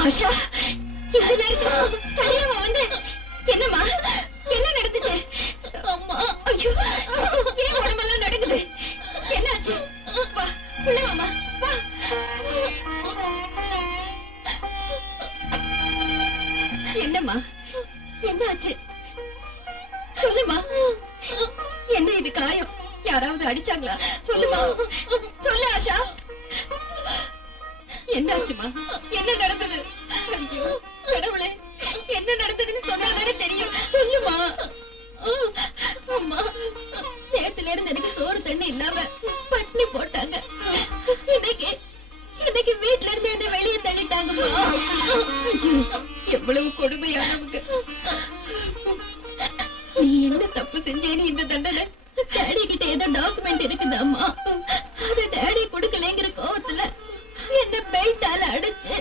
ஆஷா, இந்த நேரத்துல தனியாவா வந்து? என்னம்மா, என்ன நடந்துச்சு? அம்மா, ஐயோ, ஏன் உடம்பெல்லாம் நடுங்குது? என்னாச்சு? வா, உள்ள வாம்மா, வா. என்னம்மா, என்னாச்சு? சொல்லுமா. என்ன இது காயம்? யாராவது அடிச்சாங்களா? சொல்லுமா, சொல்லு ஆஷா. என்னாச்சுமா, என்ன நடந்தது? ஐயோ கடவுளே, என்ன நடந்ததுன்னு சொன்னாதானே தெரியும். சொல்லுமா. அம்மா, நேத்துல இருந்து எனக்கு சோறு தண்ணி இல்லாம பட்னி போட்டாங்க. இன்னைக்கு வீட்டுல இருந்து என்ன வெளியே தள்ளிட்டாங்கம்மா. எவ்வளவு கொடுமையானவங்க. நீ என்ன தப்பு செஞ்சேன்னு இந்த தண்டனை? டேடி கிட்ட ஏதோ டாக்குமெண்ட் இருக்குதாம்மா, அது டேடி கொடுக்கலங்கிற கோவத்துல என்ன பெல்ட்டால அடிச்சு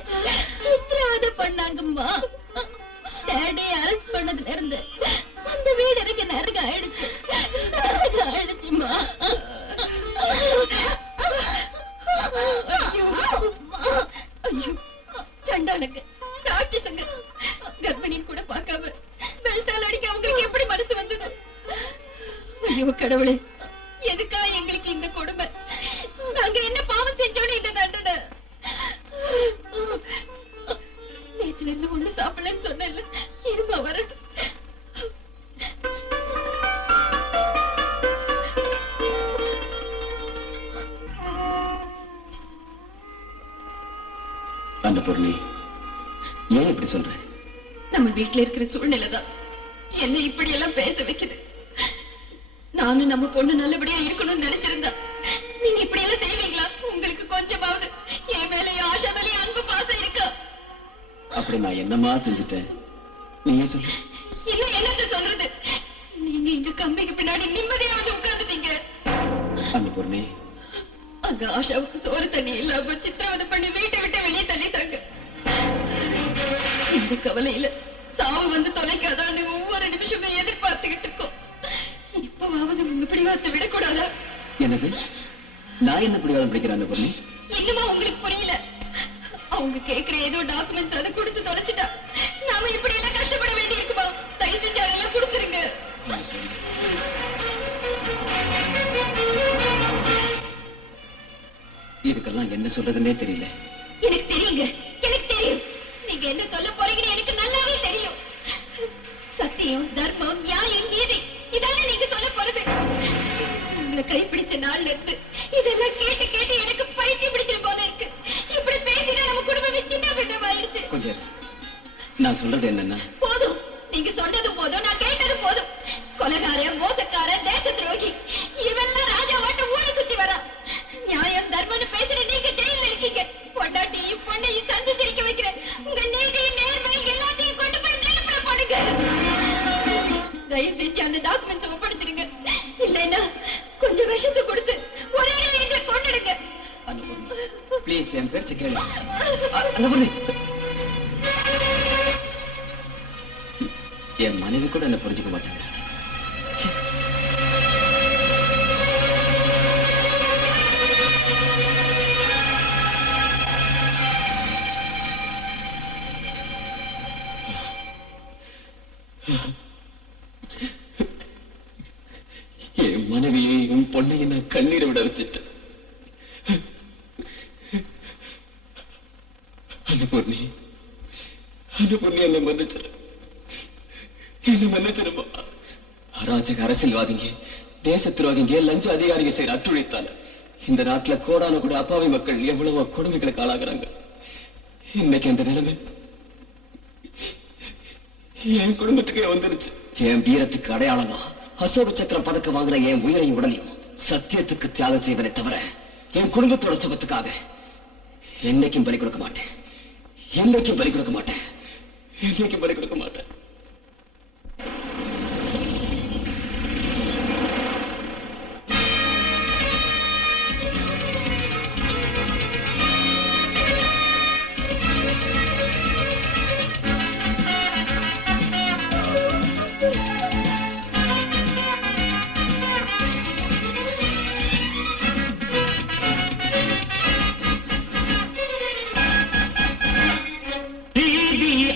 சித்திரவதை பண்ணாங்கம்மா. டேடி அரெஸ்ட் பண்ணதுல இருந்து அந்த வீடு எனக்கு நரக ஆயிடுச்சுமா. ஐயோ, சண்டானுங்க, ராட்சசங்க, கர்ப்பிணின்னு கூட பார்க்காம பெல்ட்டால அடிக்க அவங்களுக்கு எப்படி மனசு வந்தது? ஐயோ கடவுளே, எதுக்கா எங்களுக்கு இந்த கொடுமை? நாங்க என்ன பாவம் செஞ்சோன்னு இந்த தண்டனை? நேத்துல இருந்து ஒண்ணு சாப்பிடலன்னு சொன்னேன்ல, இருமா வர. அந்த பொருளை ஏன் இப்படி சொல்ற? நம்ம வீட்டுல இருக்கிற சூழ்நிலைதான் என்ன இப்படி எல்லாம் பேச வைக்குது. நானும் நம்ம பொண்ணு நல்லபடியா இருக்கணும்னு நினைச்சிருந்தா நீங்க இப்படி எல்லாம் செய்வீங்களா? உங்களுக்கு கொஞ்சமாவது என் மேலயும் ஆஷா மேலயும் அன்பு பாசம் இருக்கா? அப்படி நான் என்னமா செஞ்சுட்டேன் நீங்க சொல்லு. இன்னும் என்னத்த சொல்றது? நீங்க இங்க கம்பிக்கு பின்னாடி நிம்மதியா வந்து உட்கார்ந்துட்டீங்க. அந்த பொண்ணே, அங்க ஆஷாவுக்கு சோறு தண்ணி இல்லாம சித்திரவதை பண்ணி வீட்டை விட்டு வெளியே தள்ளிட்டாங்க. இந்த கவலையில சாவு வந்து தொலைக்காதான்னு ஒவ்வொரு நிமிஷமும் எதிர்பார்த்துக்கிட்டு இருக்கோம். இப்பவாவது உங்க பிடிவாதத்தை விடக்கூடாதா? என்னது? நான் என்ன பிடிவாதம் பிடிக்கிறேன் அந்த பொண்ணு? இன்னுமா உங்களுக்கு புரியல? அவங்க கேக்குற ஏதோ டாக்குமெண்ட்ஸ் அதை கொடுத்து தொலைச்சிட்டா நாம இப்படி எல்லாம் கஷ்டப்பட வேண்டி இருக்குமா? தயவு செஞ்சு அதெல்லாம் கொடுத்துருங்க. இதுக்கெல்லாம் என்ன சொல்றதுன்னே தெரியல. எனக்கு தெரியுங்க, எனக்கு தெரியும். நீங்க என்ன சொல்ல போறீங்கன்னு எனக்கு நல்லாவே தெரியும். சத்தியம், தர்மம், நியாயம், நீதி, இதானே நீங்க சொல்ல போறது. உங்களை கைப்பிடிச்ச நாள்ல இருந்து இதெல்லாம் கேட்டு கேட்டு எனக்கு பைத்தியம் பிடிச்சிரு போல இருக்கு. இப்படி பேசினா நம்ம குடும்பமே சின்ன பின்னமாயிடுச்சு. கொஞ்சம் நான் சொல்றது என்னன்னா, போதும், நீங்க சொன்னது போதும், நான் கேட்டது போதும். கொலைகாரன், மோசக்காரன், தேச துரோகி, இவெல்லாம் ராஜா மட்டும் ஊரை சுத்தி வரா. நியாயம் தர்மம்னு பேசுற நீங்க ஜெயில இருக்கீங்க. பொண்டாட்டியும் பொண்ணையும் சந்து சிரிக்க வைக்கிறேன். உங்க நீதி, நேர்மை எல்லாத்தையும் கொண்டு போய் நெருப்புல போடுங்க. தயவு செஞ்சு அந்த டாக்குமெண்ட்ஸ் ஒப்படைச்சிடுங்க. இல்லைன்னா கொஞ்சம் விஷத்தை கொடுத்து ஒரே எங்களை கொண்டுடுங்க. அந்த பொண்ணு ப்ளீஸ் என் பேச்சு கேளு. அந்த பொண்ணு, என் மனைவி கூட என்ன புரிஞ்சுக்க மாட்டாங்க. என் மனைவியையும் பொண்ணையும் நான் கண்ணீரை விட வச்சுட்டேன். அந்த பொண்ணு என்னை மன்னிச்சிரு, என்ன மன்னிச்சிருமா. அராஜக அரசியல்வாதிங்க, தேச துரோகிங்க, லஞ்ச அதிகாரிங்க செய்யற அட்டுழித்தால இந்த நாட்டுல கோடான கூட அப்பாவி மக்கள் எவ்வளவோ கொடுமைகளுக்கு ஆளாகிறாங்க. இன்னைக்கு அந்த நிலைமை என் குடும்பத்துக்கே வந்துருச்சு. என் வீரத்துக்கு அடையாளமா அசோக சக்கரம் பதக்க வாங்குற என் உயிரையும் உடலையும் சத்தியத்துக்கு தியாகம் செய்வதை தவிர என் குடும்பத்தோட சுகத்துக்காக என்னைக்கும் பலி கொடுக்க மாட்டேன். என்னைக்கும் பலி கொடுக்க மாட்டேன். என்னைக்கும் பலி கொடுக்க மாட்டேன்.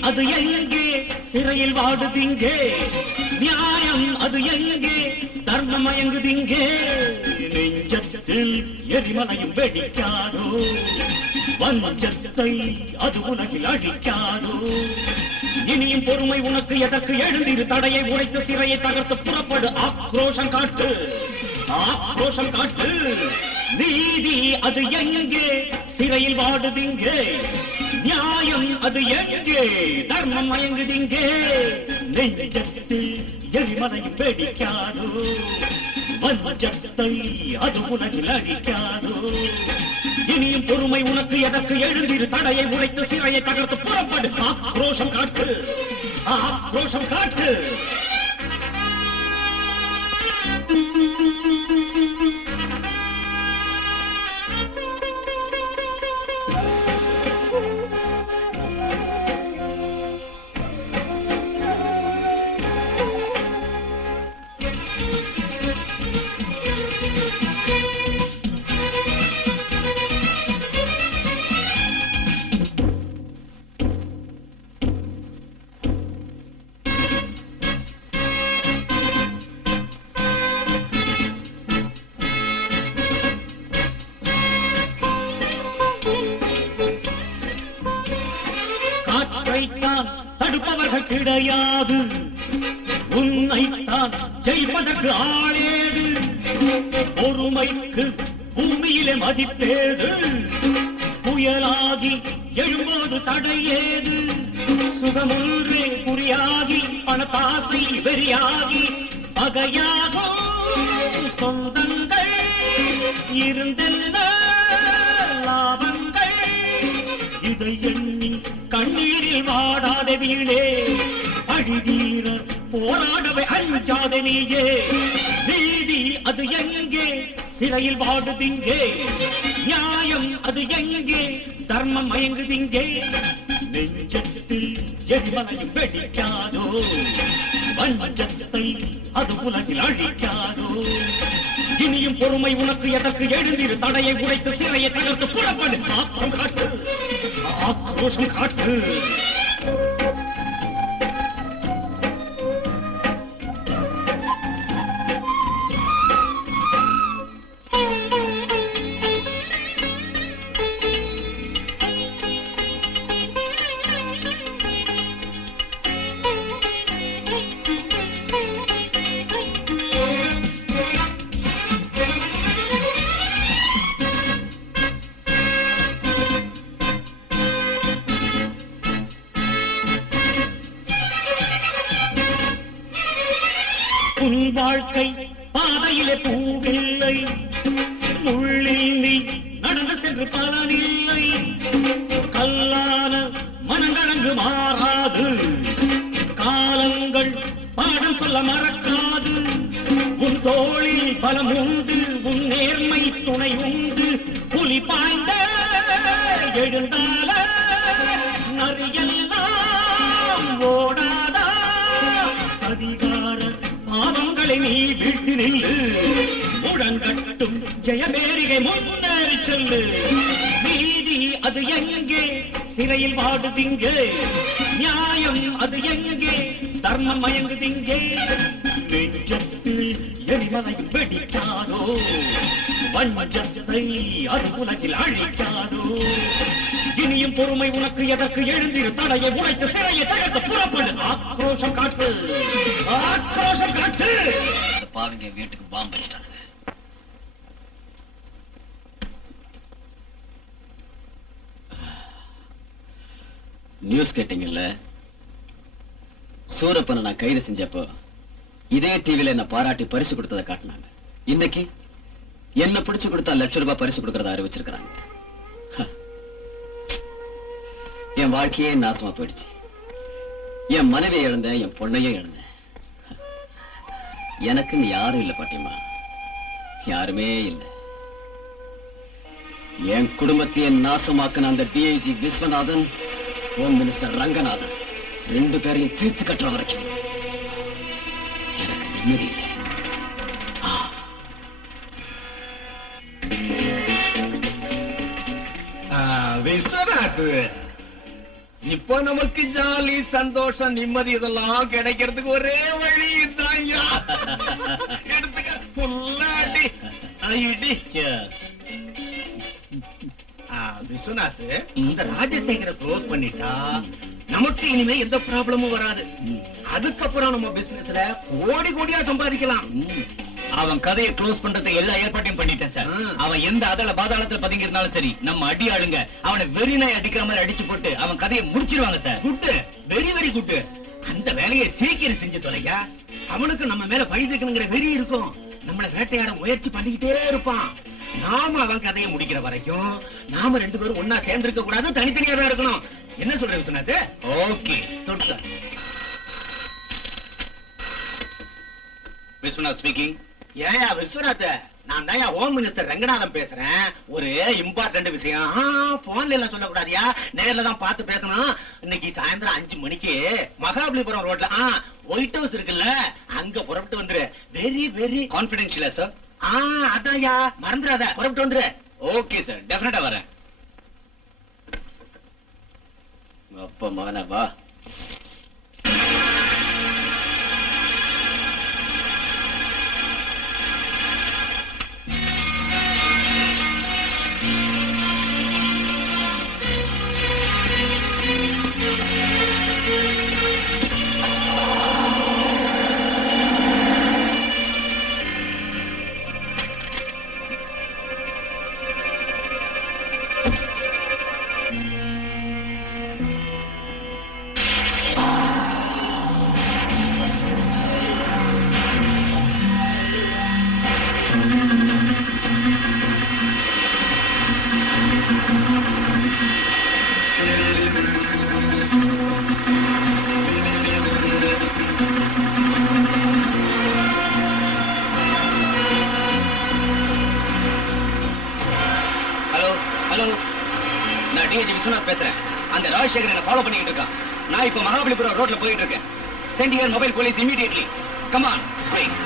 அது எங்கே சிறையில் வாடுதிங்கே, நியாயம் அது எங்கே தர்மம் மயங்குதிங்கே. நெஞ்சத்தில் எரிமலையும் வெடிக்காதோ, வஞ்சத்தை அது உலகில் அழிக்காதோ. இனியும் பொறுமை உனக்கு எதற்கு? எழுந்திரு, தடையை உடைத்து சிறையை தகர்த்து புறப்படு. ஆக்ரோஷம் காட்டு, ஆக்ரோஷம் காட்டு. நீதி அது எங்கே சிறையில் வாடுதிங்கே, நியாயம் அது எங்கே, தர்மம் மயங்குதிங்கே. நெஞ்சத்தில் எரிமலை வெடிக்காதோ, வஞ்சத்தை அது உலகில் அழிக்காதோ. இனியும் பொறுமை உனக்கு எதற்கு, எழுந்திரு, தடையை உடைத்து சிறையை தகர்த்து புறப்படு. ஆக்ரோஷம் காட்டு, ஆக்ரோஷம் காட்டு. காற்றைத்தான் தடுப்பவர்கள் கிடையாது, உன்னைத்தான் ஜெயிப்பதற்கு ஆளேது. பொறுமைக்கு பூமியிலே மதிப்பேது, புயலாகி எழும்போது தடையேது. சுகமொன்றே குறியாகி பணத்தாசை வெறியாகி பகையாகும் சொந்தங்கள் இருந்தென்ன லாபங்கள். இதை எண்ணி கண்ணீரில் வாடாத வீழே, அழிதீர போராடவே அஞ்சாத நீயே. நீதி அது எங்கே, சிறையில் வாடுதிங்கே. நியாயம் அது எங்கே, தர்மம் மயங்குதிங்கே. நெஞ்சத்தில் எரிமலையும் வெடிக்காதோ, வஞ்சத்தை அது உலகில் அழிக்காதோ. இனியும் பொறுமை உனக்கு எதற்கு, எழுந்திரு, தடையை உடைத்து சிறையை தகர்த்து புறப்படு. ஆக்கம் காட்டு, ஆக்ரோஷம் காட்டு. உன் வாழ்க்கை பாதையிலே பூவில்லை, முள்ளில் நீ நடந்து சென்று பலனில்லை. கல்லான மனங்கடங்கு மாறாது, காலங்கள் பாடம் சொல்ல மறக்காது. உன் தோளில் பலம் உண்டு, உன் நேர்மை துணை உண்டு. புலி பாய்ந்த எழுந்தால நரியெல்லாம் ஓடாதா. சதிகார பாவங்களை நீ வீட்டு நில்லு, முழங்கட்டும் ஜெயபேரிகை முன்னேறி செல்லு. நீதி அது எங்கே, சிறையில் வாடுதிங்கே. நியாயம் அது எங்கே, தர்மம் மயங்குதிங்கே. நெஞ்சத்தில் எரிமலை வெடிக்காதோ, வஞ்சத்தை அது உலகில் அழிக்காதோ. இனியும் பொறுமை உனக்கு எதற்கு, எழுந்திரு, தடையை உடைத்து சிறையை தகர்த்து புறப்படு. ஆக்ரோஷம் காட்டு, ஆக்ரோஷம் காட்டு. பாருங்க, வீட்டுக்கு பாம்பு வச்சிட்டாங்க. நியூஸ் கேட்டீங்கல்ல, சூரப்பனை நான் கைது செஞ்சப்போ இதே டிவில என்ன பாராட்டி பரிசு கொடுத்ததை காட்டினாங்க. இன்னைக்கு என்ன பிடிச்சு கொடுத்தா ₹1,00,000 பரிசு கொடுக்கறத அறிவிச்சிருக்கிறாங்க. என் வாழ்க்கையே நாசமா போயிடுச்சு. என் மனைவியை இழந்தேன், என் பொண்ணையும் இழந்தேன். எனக்குன்னு யாரும் இல்லை பாட்டியம்மா, யாருமே இல்லை. என் குடும்பத்தையே நாசமாக்கின அந்த DIG Viswanathan, home minister Ranganathan 2 பேரையும் தீர்த்து கட்டுற வரைக்கும் எனக்கு நிம்மதி இல்லை. விஸ்வநாத், இப்போ நமக்கு ஜாலி, சந்தோஷம், நிம்மதி இதெல்லாம் கிடைக்கிறதுக்கு ஒரே வழி தான்யா. எடுத்துக்க புல்லாடி ஐடி. விஸ்வநாத், இந்த ராஜசேகரை க்ளோஸ் பண்ணிட்டா நமக்கு இனிமே எந்த ப்ராப்ளமும் வராது. அதுக்கப்புறம் நம்ம பிசினஸ்ல கோடி கோடியா சம்பாதிக்கலாம். அவன் கதையை க்ளோஸ் பண்றதுக்கு எல்லா ஏற்பாட்டையும் பண்ணிட்டேன் சார். அவன் எந்த அதல பாதாளத்துல பதுங்கி இருந்தாலும் சரி, நம்ம அடி ஆளுங்க அவனை வெறி நாய் அடிக்கிற மாதிரி அடிச்சு போட்டு அவன் கதையை முடிச்சிருவாங்க sir. Good, very very good. அந்த வேலையை சீக்கிரம் செஞ்சு தொலைங்க. அவனுக்கு நம்ம மேல பழி தீர்க்கணுங்கிற வெறி இருக்கும். நம்மள வேட்டையாட முயற்சி பண்ணிக்கிட்டே இருப்பான். நாம அவன் கதையை முடிக்கிற வரைக்கும் நாம 2 பேரும் ஒன்னா சேர்ந்திருக்க கூடாது, தனித்தனியா தான் இருக்கணும். என்ன சொல்ற விஸ்வநாத்? ஓகே, தொட்டு. விஸ்வநாத் ஸ்பீக்கிங். ஏயா விஸ்வநாத், நான் தான் ஹோம் மினிஸ்டர் ரங்கநாதன் பேசுறேன். ஒரு இம்பார்ட்டன்ட் விஷயம். போன்ல எல்லாம் சொல்லக்கூடாதியா, நேர்ல தான் பார்த்து பேசணும். இன்னைக்கு சாயந்தரம் 5 மணிக்கு மகாபலிபுரம் ரோட்ல ஒயிட் ஹவுஸ் இருக்குல்ல, அங்க புறப்பட்டு வந்துரு. வெரி வெரி கான்பிடென்ஷியலா சார்? அதான்யா, மறந்துடாத, புறப்பட்டு வந்துரு. ஓகே சார், டெஃபினட்டா வரேன். அப்ப மகன வா. நான் டிஜி விஸ்வநாத் பேசுறேன். அந்த ராஜசேகர் என்ன ஃபாலோ பண்ணிட்டு இருக்கான். நான் இப்ப மகாபலிபுரம் ரோட்ல போயிட்டு இருக்கேன். Send your mobile police immediately. Come on, wait.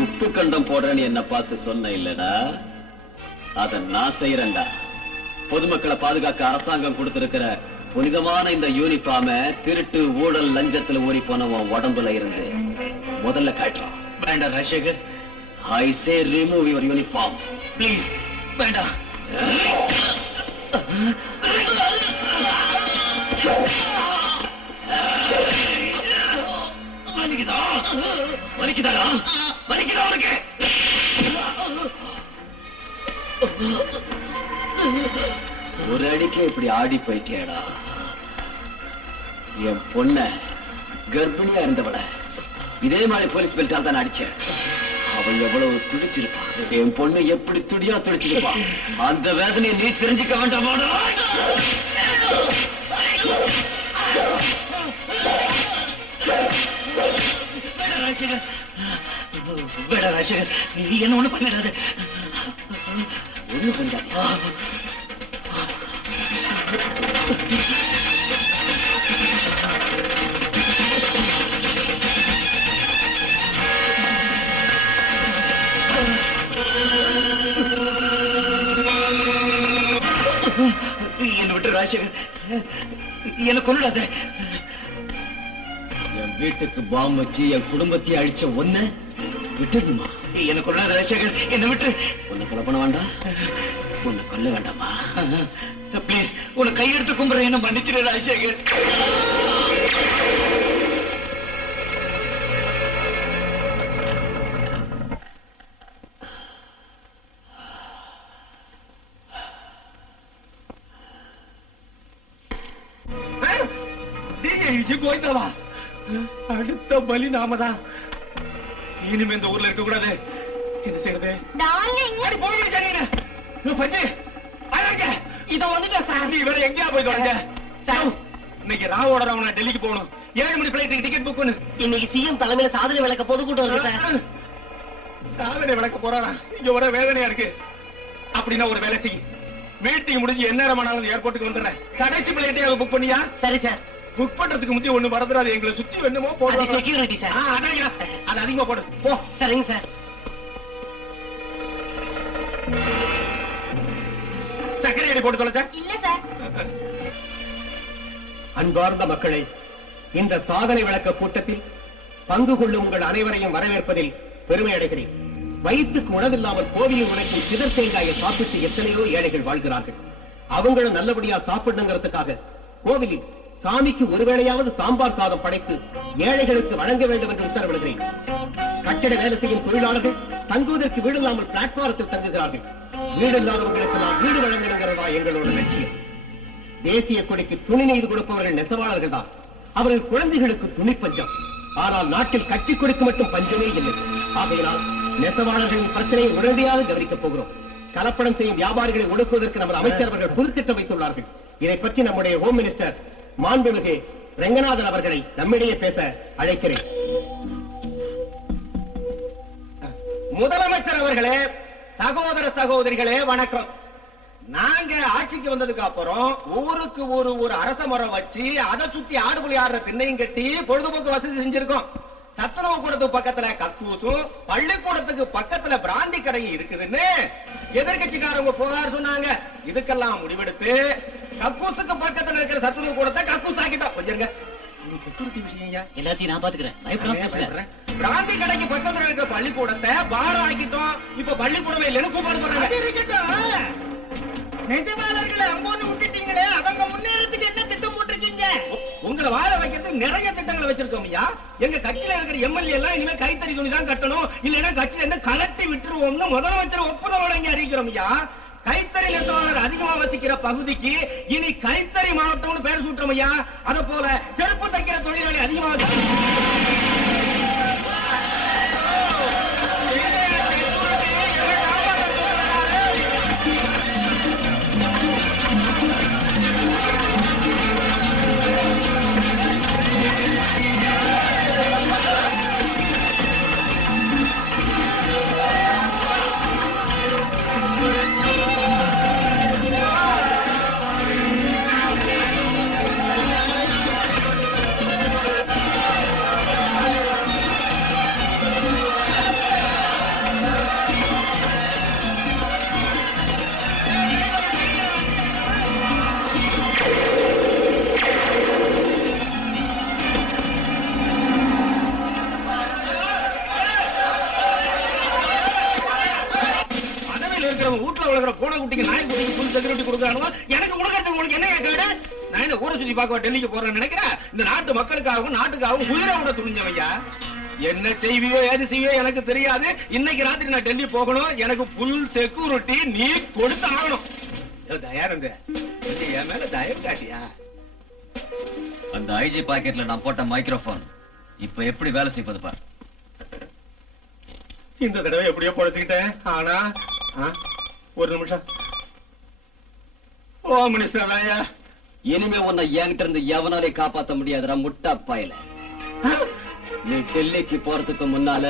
உப்பு கண்டம் போடுறேன்னு என்ன பார்த்து சொன்ன இல்லடா, அத நான் செய்யறேன்டா. பொதுமக்களை பாதுகாக்க அரசாங்கம் கொடுத்திருக்கிற புனிதமான இந்த யூனிஃபார்ம திருட்டு ஊழல் லஞ்சத்துல ஊறி போனவன் உடம்புல இருந்து முதல்ல காட்டுறான். வேண்டாம் ராஜசேகர். ஐ சே ரிமூவ் யுவர் யூனிஃபார்ம் ப்ளீஸ். வேண்டாம். வலிக்குதாடா? வலிக்குதா உனக்கு? ஒரு அடிக்கு இப்படி ஆடி போயிட்டியாடா. என் பொண்ண கர்ப்பிணியா இருந்தவள இதே மாதிரி போலீஸ் பெல்ட்டால் தான் அடிச்சேன். அவள் எவ்வளவு துடிச்சிருப்பான். என் பொண்ணு எப்படி துடியா துடிச்சிருப்பான். அந்த வேதனையை நீ தெரிஞ்சுக்க வேண்டாமாடா? Oh! ராஜசேகர், வேட ராஜசேகர், நீ என்ன ஒண்ணு பண்ணிடாது. ஒண்ணு கொஞ்சம் என்ன விட்டு ராஜசேகர், என்ன கொண்டுடாத. என் வீட்டுக்கு பாம் வச்சு என் குடும்பத்தை அழிச்ச ஒன்ன விட்டுடுமா? என்ன கொண்டாத ராஜசேகர், என்ன விட்டு. உன்னை கொலை பண்ண வேண்டாம், உன்னை கொல்ல வேண்டாமா? ப்ளீஸ், உன்னை கையெடுத்து கும்புற, என்ன மன்னிச்சிரு ராஜசேகர். போய்தாவா? அடுத்த பலி நாமதான். இனிமே இந்த ஊர்ல இருக்க கூடாது. என்ன செய்யறது? இத வந்துட்டேன் சார். நீ வேற எங்கேயா போய் தொலைஞ்ச? இன்னைக்கு ராவோட ராவணா டெல்லிக்கு போகணும். 7 மணி பிளைட்டுக்கு டிக்கெட் புக் பண்ணு. இன்னைக்கு சிஎம் தலைமையில சாதனை விளக்க பொதுக்கூட்டம் இருக்கு சார். சாதனை விளக்க போறாரா? இங்க ஒரு வேதனையா இருக்கு. அப்படின்னா ஒரு வேலை செய்யும். மீட்டிங் முடிஞ்சு என்ன நேரமானாலும் ஏர்போர்ட்டுக்கு வந்துடுறேன். கடைசி பிளைட்டே புக் பண்ணியா? சரி சார். புக் பண்றதுக்கு முந்தைய ஒண்ணு மறந்துடாது. எங்களை சுத்தி வேணுமோ போடுறோம். Security sir. அது அதிகமா போடு. போ. சரிங்க சார். சக்கரை அடி போட்டு தொலைச்சா? இல்ல சார். அன்பார்ந்த மக்களை, இந்த சாதனை விளக்க கூட்டத்தில் பங்கு கொள்ளும் உங்கள் அனைவரையும் வரவேற்பதில் பெருமை அடைகிறேன். வயிற்றுக்கு உணவில்லாமல் கோவிலில் உழைக்கும் சிதர் தேங்காயை சாப்பிட்டு எத்தனையோ ஏழைகள் வாழ்கிறார்கள். அவங்களும் நல்லபடியா சாப்பிடணுங்கிறதுக்காக கோவிலில் சாமிக்கு ஒருவேளையாவது சாம்பார் சாதம் படைத்து ஏழைகளுக்கு வழங்க வேண்டும் என்று உத்தரவிடுகிறேன். கட்டிட வேலை செய்யும் தொழிலாளர்கள் தங்குவதற்கு வீடு இல்லாமல் பிளாட்பாரத்தில் தங்குகிறார்கள். வீடு இல்லாதவர்களுக்கு நாம் வீடு வழங்கணுங்கிறதா எங்களோட லட்சியம். தேசிய கொடிக்கு துணி நெய்து கொடுப்பவர்கள் நெசவாளர்கள் தான். அவர்கள் குழந்தைகளுக்கு துணி பஞ்சம். ஆனால் நாட்டில் கட்சி கொடிக்கு மட்டும் பஞ்சமே இல்லை. ஆகையினால் நெசவாளர்களின் பிரச்சனையை உடனடியாக கவனிக்கப் போகிறோம். கலப்படம் செய்யும் வியாபாரிகளை ஒடுக்குவதற்கு நமது அமைச்சர் அவர்கள் புதுத்திட்டம் வைத்துள்ளார்கள். இதை பற்றி நம்முடைய ஹோம் மினிஸ்டர் மாண்புமிகு ரெங்கநாதன் அவர்களை நம்மிடையே பேச அழைக்கிறேன். முதலமைச்சர் அவர்களே, சகோதர சகோதரிகளே, வணக்கம். நாங்க ஆட்சிக்கு வந்ததுக்கு அப்புறம் ஊருக்கு ஒரு அரச மரம் வச்சு அதை சுத்தி ஆடுபுலி ஆடுற திண்ணையும் கட்டி பொழுதுபோக்கு வசதி செஞ்சிருக்கோம். சத்துணவு கூடத்துக்கு பக்கத்துல கக்கூசும் பள்ளிக்கூடத்துக்கு பக்கத்துல பிராந்தி கடையும் இருக்குதுன்னு எதிர்கட்சிக்காரங்க புகார் சொன்னாங்க. இதுக்கெல்லாம் முடிவெடுத்து கக்கூசுக்கு பக்கத்துல இருக்கிற சத்துணவு கூடத்தை கக்கூஸ் ஆக்கிட்டோம். கொஞ்சம் செக்யூரிட்டி விஷயம் எல்லாத்தையும் நான் பாத்துக்கிறேன். பிராந்தி கடைக்கு பக்கத்துல இருக்கிற பள்ளிக்கூடத்தை பாரம் ஆக்கிட்டோம். இப்ப பள்ளிக்கூடமே இல்லைன்னு கூப்பாடு போறாங்க. நெஜமாளர்களை அம்போன்னு விட்டுட்டீங்களே, அவங்க முன்னேறதுக்கு என்ன திட்டம் போட்டிருக்கீங்க? உங்களை வாழ வைக்கிறதுக்கு நிறைய திட்டங்களை வச்சிருக்கோம் ஐயா. எங்க கட்சியில இருக்கிற எம்எல்ஏ எல்லாம் இனிமே கைத்தறி துணி தான் கட்டணும், இல்லைன்னா கட்சியில இருந்து கலட்டி விட்டுருவோம்னு முதலமைச்சர் ஒப்புதல் வழங்கி அறிவிக்கிறோம் ஐயா. கைத்தறி நெசவாளர் அதிகமா வசிக்கிற பகுதிக்கு இனி கைத்தறி மாவட்டம்னு பேர் சூட்டுறோம் ஐயா. அத போல செருப்பு தைக்கிற தொழிலாளி அதிகமா டெல்லிக்கு போறேன்னு நினைக்கிறேன். இந்த நாட்டு மக்களுக்காகவும் நாட்டுக்காகவும் உயிரை விட துணிஞ்சவையா. என்ன செய்வியோ ஏது செய்வியோ எனக்கு தெரியாது. இன்னைக்கு ராத்திரி நான் டெல்லி போகணும். எனக்கு புல் செக்யூரிட்டி நீ கொடுத்து ஆகணும். தயாரந்த என் மேல தயவு காட்டியா? அந்த ஐஜி பாக்கெட்ல நான் போட்ட மைக்ரோபோன் இப்ப எப்படி வேலை செய்வது பார். இந்த தடவை எப்படியோ பொழைச்சுக்கிட்டேன். ஆனா ஒரு நிமிஷம். ஓ மினிஸ்டர் ஐயா, இனிமே உன்னை என்கிட்ட இருந்து எவனாலே காப்பாத்த முடியாதுடா முட்டா பாயல. நீ டெல்லிக்கு போறதுக்கு முன்னால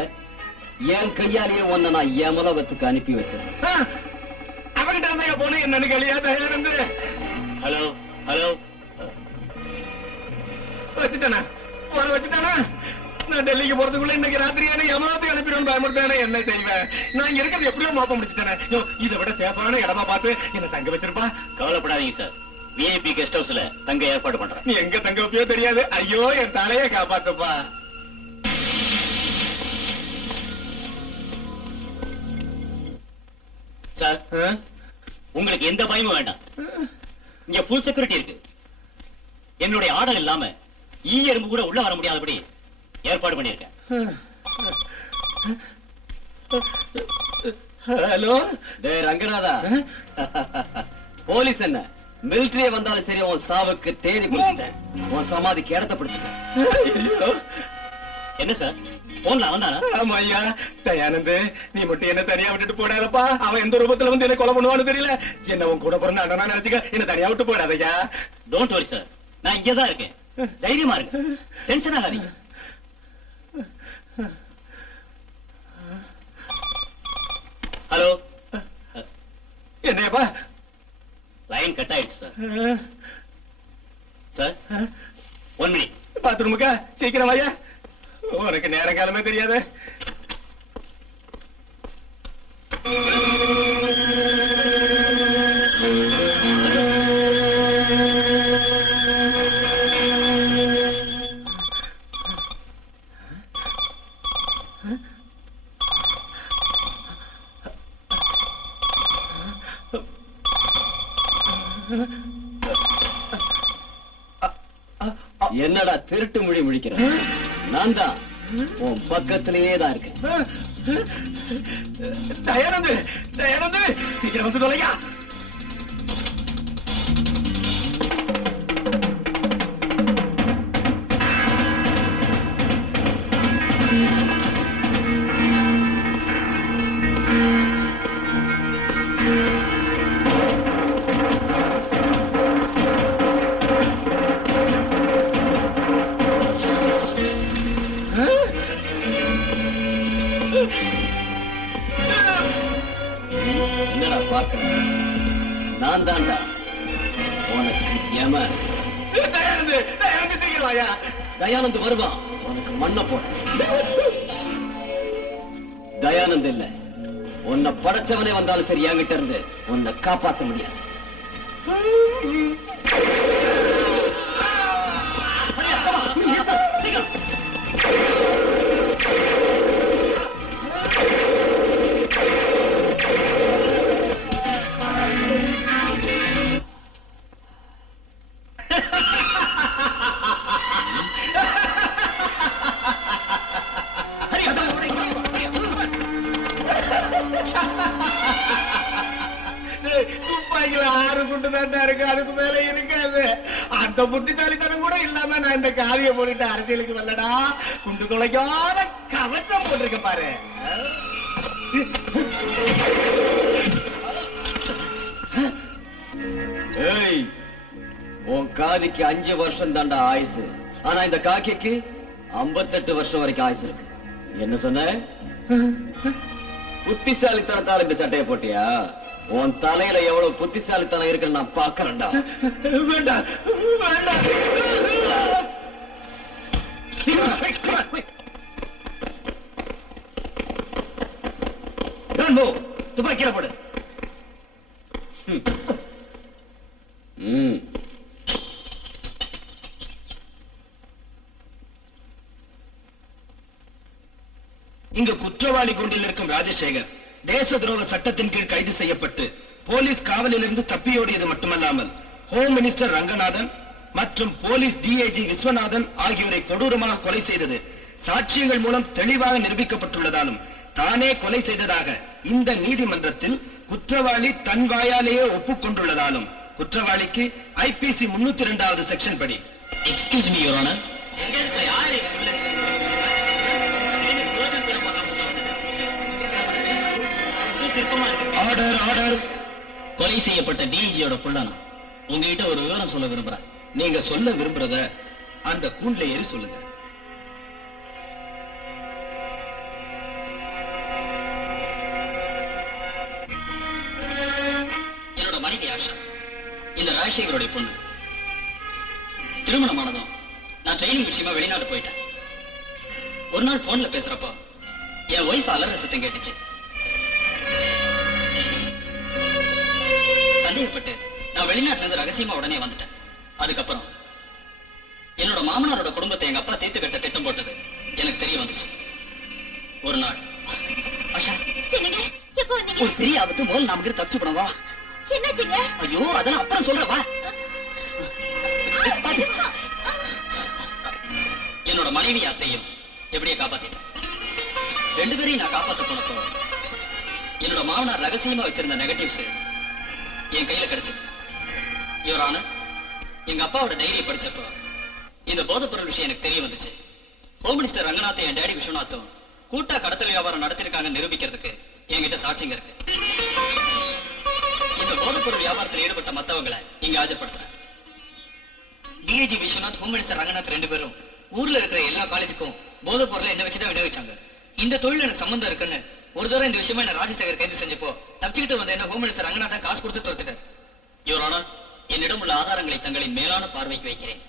என் கையாலேயே உன்னை நான் யமலோகத்துக்கு அனுப்பி வச்சிருக்கேன். அவகிட்ட இருந்தா போன என்னன்னு கேளியா தயானந்து? ஹலோ ஹலோ, வச்சுட்டானா போன வச்சுட்டானா? நான் டெல்லிக்கு போறதுக்குள்ள இன்னைக்கு ராத்திரியான யமலோகத்துக்கு அனுப்பிடுவேன் பயமுறுத்தானே என்ன செய்வேன்? நான் இங்க இருக்கிறது எப்படியோ மோப்ப முடிச்சுட்டானே. இதை விட சேஃபான இடமா பார்த்து என்ன தங்க வச்சிருப்பா. கவலைப்படாதீங்க சார், விஐபி கெஸ்ட் ஹவுஸ்ல தங்க ஏற்பாடு பண்றேன். நீ எங்க தங்க வைப்பியோ தெரியாது. ஐயோ என் தலையை காப்பாத்துப்பா. சார், உங்களுக்கு எந்த பயமும் வேண்டாம். இங்க ஃபுல் செக்யூரிட்டி இருக்கு. என்னுடைய ஆர்டர் இல்லாம ஈ எறும்பு கூட உள்ள வர முடியாதபடி ஏற்பாடு பண்ணிருக்கேன். ஹலோ டேய் ரங்கநாதா, போலீஸ் என்ன மிலிட்டரியே வந்தாலும் சரி உன் சாவுக்கு தேதி குறிச்சிட்டேன். உன் சமாதிக்கு இடத்தை பிடிச்சிட்டேன். என்ன சார் போன்ல வந்தானா? ஆமா ஐயா. தயானந்து, நீ மட்டும் என்ன தனியா விட்டுட்டு போடாதப்பா. அவன் எந்த ரூபத்துல வந்து என்ன கொலை பண்ணுவான்னு தெரியல. என்ன உன் கூட பிறந்த அண்ணனா நினைச்சுக்க. என்ன தனியா விட்டு போடாதய்யா. டோன்ட் வரி சார், நான் இங்கதான் இருக்கேன். தைரியமா இருக்கு, டென்ஷன் ஆகாதீங்க. ஹலோ, என்னையப்பா லைன் கட் ஆயிடுச்சு சார். Sir 1 minute. பாத்ரூமுக்கா? சீக்கிரம் ஐயா. உனக்கு நேர காலமே தெரியாது. என்னடா திருட்டு மொழி முடிக்கிற? நான் தான் உன் பக்கத்திலேயே தான் இருக்கேன். தயானந்து, தயானந்து, சீக்கிரம் வந்து தொலையா. என்னடா பார்க்க? நான் தான்டா உனக்கு யமன். தயானந்து, தயானந்து, சீக்கிரம் வாயா. தயானந்த் வருவான், உனக்கு மண்ணை போட. தயானந்த் இல்ல, உன்னை படைச்சவனே வந்தாலும் சரி என்கிட்ட இருந்து உன்னை காப்பாற்ற முடியாது. துப்பாக்கில 6 குண்டு தான் இருக்கு, அதுக்கு மேல இருக்காது. அந்த புத்திசாலித்தனம் கூட இல்லாம நான் இந்த காவிய போட்டுட்டு அரசியலுக்கு வரலடா. குண்டு தொலைக்காத கவசம் போட்டிருக்க பாரு. ஏய், உன் காதிக்கு 5 வருஷம் தாண்டா ஆயுசு. ஆனா இந்த காக்கிக்கு 58 வருஷம் வரைக்கும் ஆயுசு இருக்கு. என்ன சொன்ன? புத்திசாலித்தனத்தால இந்த சட்டையை போட்டியா? உன் தலையில எவ்வளவு புத்திசாலித்தனம் இருக்குன்னு நான் பாக்குறேன்டா. வேண்டாம், வேண்டாம். துப்பாக்கியில போடு. இங்கு குற்றவாளி கூண்டில் இருக்கும் ராஜசேகர் தேச துரோக சட்டத்தின் கீழ் கைது செய்யப்பட்டு போலீஸ் காவலிலிருந்து தப்பியோடியது மட்டுமல்லாமல் ஹோம் மினிஸ்டர் ரங்கநாதன் மற்றும் போலீஸ் டிஐஜி விஸ்வநாதன் ஆகியோரை கொடூரமாக கொலை செய்தது சாட்சியங்கள் மூலம் தெளிவாக நிரூபிக்கப்பட்டுள்ளதாலும் தானே கொலை செய்ததாக இந்த நீதிமன்றத்தில் குற்றவாளி தன் வாயாலேயே ஒப்புக்கொண்டுள்ளதாலும் குற்றவாளிக்கு ஐபிசி 302வது செக்ஷன் படி. Excuse me your honour. Order, order. கொலை செய்யப்பட்ட டிஐஜியோட புள்ளனா உங்ககிட்ட ஒரு விவரம் சொல்ல விரும்புறேன். நீங்க சொல்ல விரும்புறத அந்த கூண்ல ஏறி சொல்லுங்க. ராஜசேகரோட பொண்ணு. திருமணமானதும் நான் ட்ரைனிங் விஷயமா வெளிநாடு போயிட்டேன். ஒரு நாள் போன்ல பேசுறப்போ என் ஒய்ஃப் அலற சத்தம் கேட்டுச்சு. சந்தேகப்பட்டு நான் வெளிநாட்டுல இருந்து ரகசியமா உடனே வந்துட்டேன். அதுக்கப்புறம் என்னோட மாமனாரோட குடும்பத்தை எங்க அப்பா தீர்த்து கட்ட திட்டம் போட்டது எனக்கு தெரிய வந்துச்சு. ஒரு நாள் ஆஷா, ஒரு பெரிய ஆபத்து முதல் நாம தப்பிச்சு போனவா. என்னாச்சுங்க? ஐயோ, அதெல்லாம் அப்புறம் சொல்றவா. என்னோட மனைவி அத்தையும் எப்படியே காப்பாத்திட்டேன். 2 பேரையும் நான் காப்பாத்த போனப்போ என்னோட மாமனார் ரகசியமா வச்சிருந்த நெகட்டிவ்ஸ் என் கையில கிடைச்சது. இவரான எங்க அப்பாவோட டைரியை படிச்சப்போ இந்த போதைப் பொருள் விஷயம் எனக்கு தெரிய வந்துச்சு. ஹோம் மினிஸ்டர் ரங்கநாத்தும் என் டேடி விஸ்வநாத்தும் கூட்டா கடத்தல் வியாபாரம் நடத்திருக்காங்க நிரூபிக்கிறதுக்கு என்கிட்ட சாட்சிங்க இருக்கு. இந்த போதைப் பொருள் வியாபாரத்தில் ஈடுபட்ட மத்தவங்களை இங்க ஆஜர்படுத்துறேன். DIG Viswanath, home minister Ranganath 2 பேரும் ஊர்ல இருக்கிற எல்லா காலேஜுக்கும் போதைப் பொருளை என்ன வச்சுதான் விநியோகிச்சாங்க. இந்த தொழில் எனக்கு சம்பந்தம் இருக்குன்னு ஒரு தடவை இந்த விஷயமா என்ன ராஜசேகர் கைது செஞ்சப்போ தப்பிச்சுக்கிட்டு வந்த என்ன ஹோம் மினிஸ்டர் ரங்கநாதன் காசு கொடுத்து துரத்துட்டார். இவரான என்னிடம் உள்ள ஆதாரங்களை தங்களின் மேலான பார்வைக்கு வைக்கிறேன்.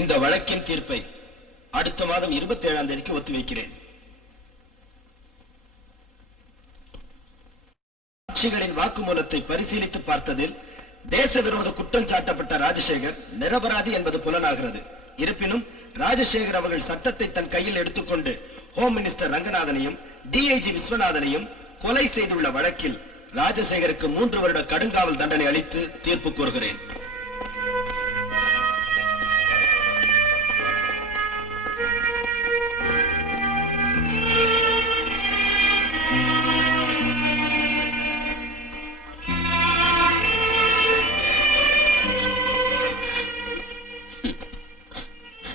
இந்த வழக்கின் தீர்ப்பை அடுத்த மாதம் 27ஆம் தேதிக்கு ஒத்தி வைக்கிறேன். சாட்சிகளின் வாக்குமூலத்தை பரிசீலித்து பார்த்ததில் தேச விரோத குற்றம் சாட்டப்பட்ட ராஜசேகர் நிரபராதி என்பது புலனாகிறது. இருப்பினும் ராஜசேகர் அவர்கள் சட்டத்தை தன் கையில் எடுத்துக்கொண்டு ஹோம் மினிஸ்டர் ரங்கநாதனையும் டிஐஜி விஸ்வநாதனையும் கொலை செய்துள்ள வழக்கில் ராஜசேகருக்கு 3 வருட கடுங்காவல் தண்டனை அளித்து தீர்ப்பு கூறுகிறேன்.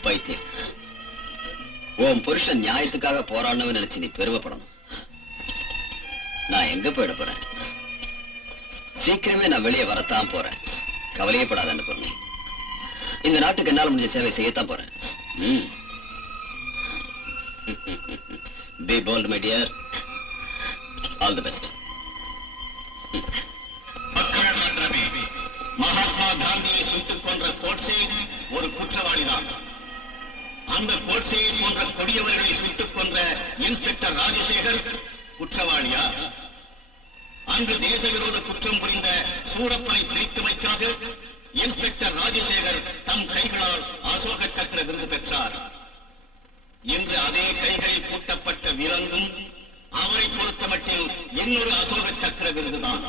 பைத்தியம், உன் புருஷன் நியாயத்துக்காக போராடணும்னு நினைச்சு நீ பெருமைப்படணும். நான் எங்க போயிட போறேன்? சீக்கிரமே நான் வெளியே வரத்தான் போறேன். கவலையப்படாத பொண்ணு. இந்த நாட்டுக்கு என்னால முடிஞ்ச சேவை செய்யத்தான் போறேன். Be bold, my dear. All the best. Mahatma காந்தியை சுட்டுக் கொன்ற கோட்சே ஒரு குற்றவாளிதான். அந்த கோட்சேயை போன்ற கொடியவர்களை சுட்டுக் கொன்ற இன்ஸ்பெக்டர் ராஜசேகர் குற்றவாளியா? அன்று தேச விரோத குற்றம் புரிந்த சூரப்பனை பிடித்தமைக்காக இன்ஸ்பெக்டர் ராஜசேகர் தம் கைகளால் அசோக சக்கர விருது பெற்றார். இன்று அதே கைகளில் பூட்டப்பட்ட விலங்கும் அவரை பொறுத்தமட்டில் இன்னொரு அசோக சக்கர விருதுதான்.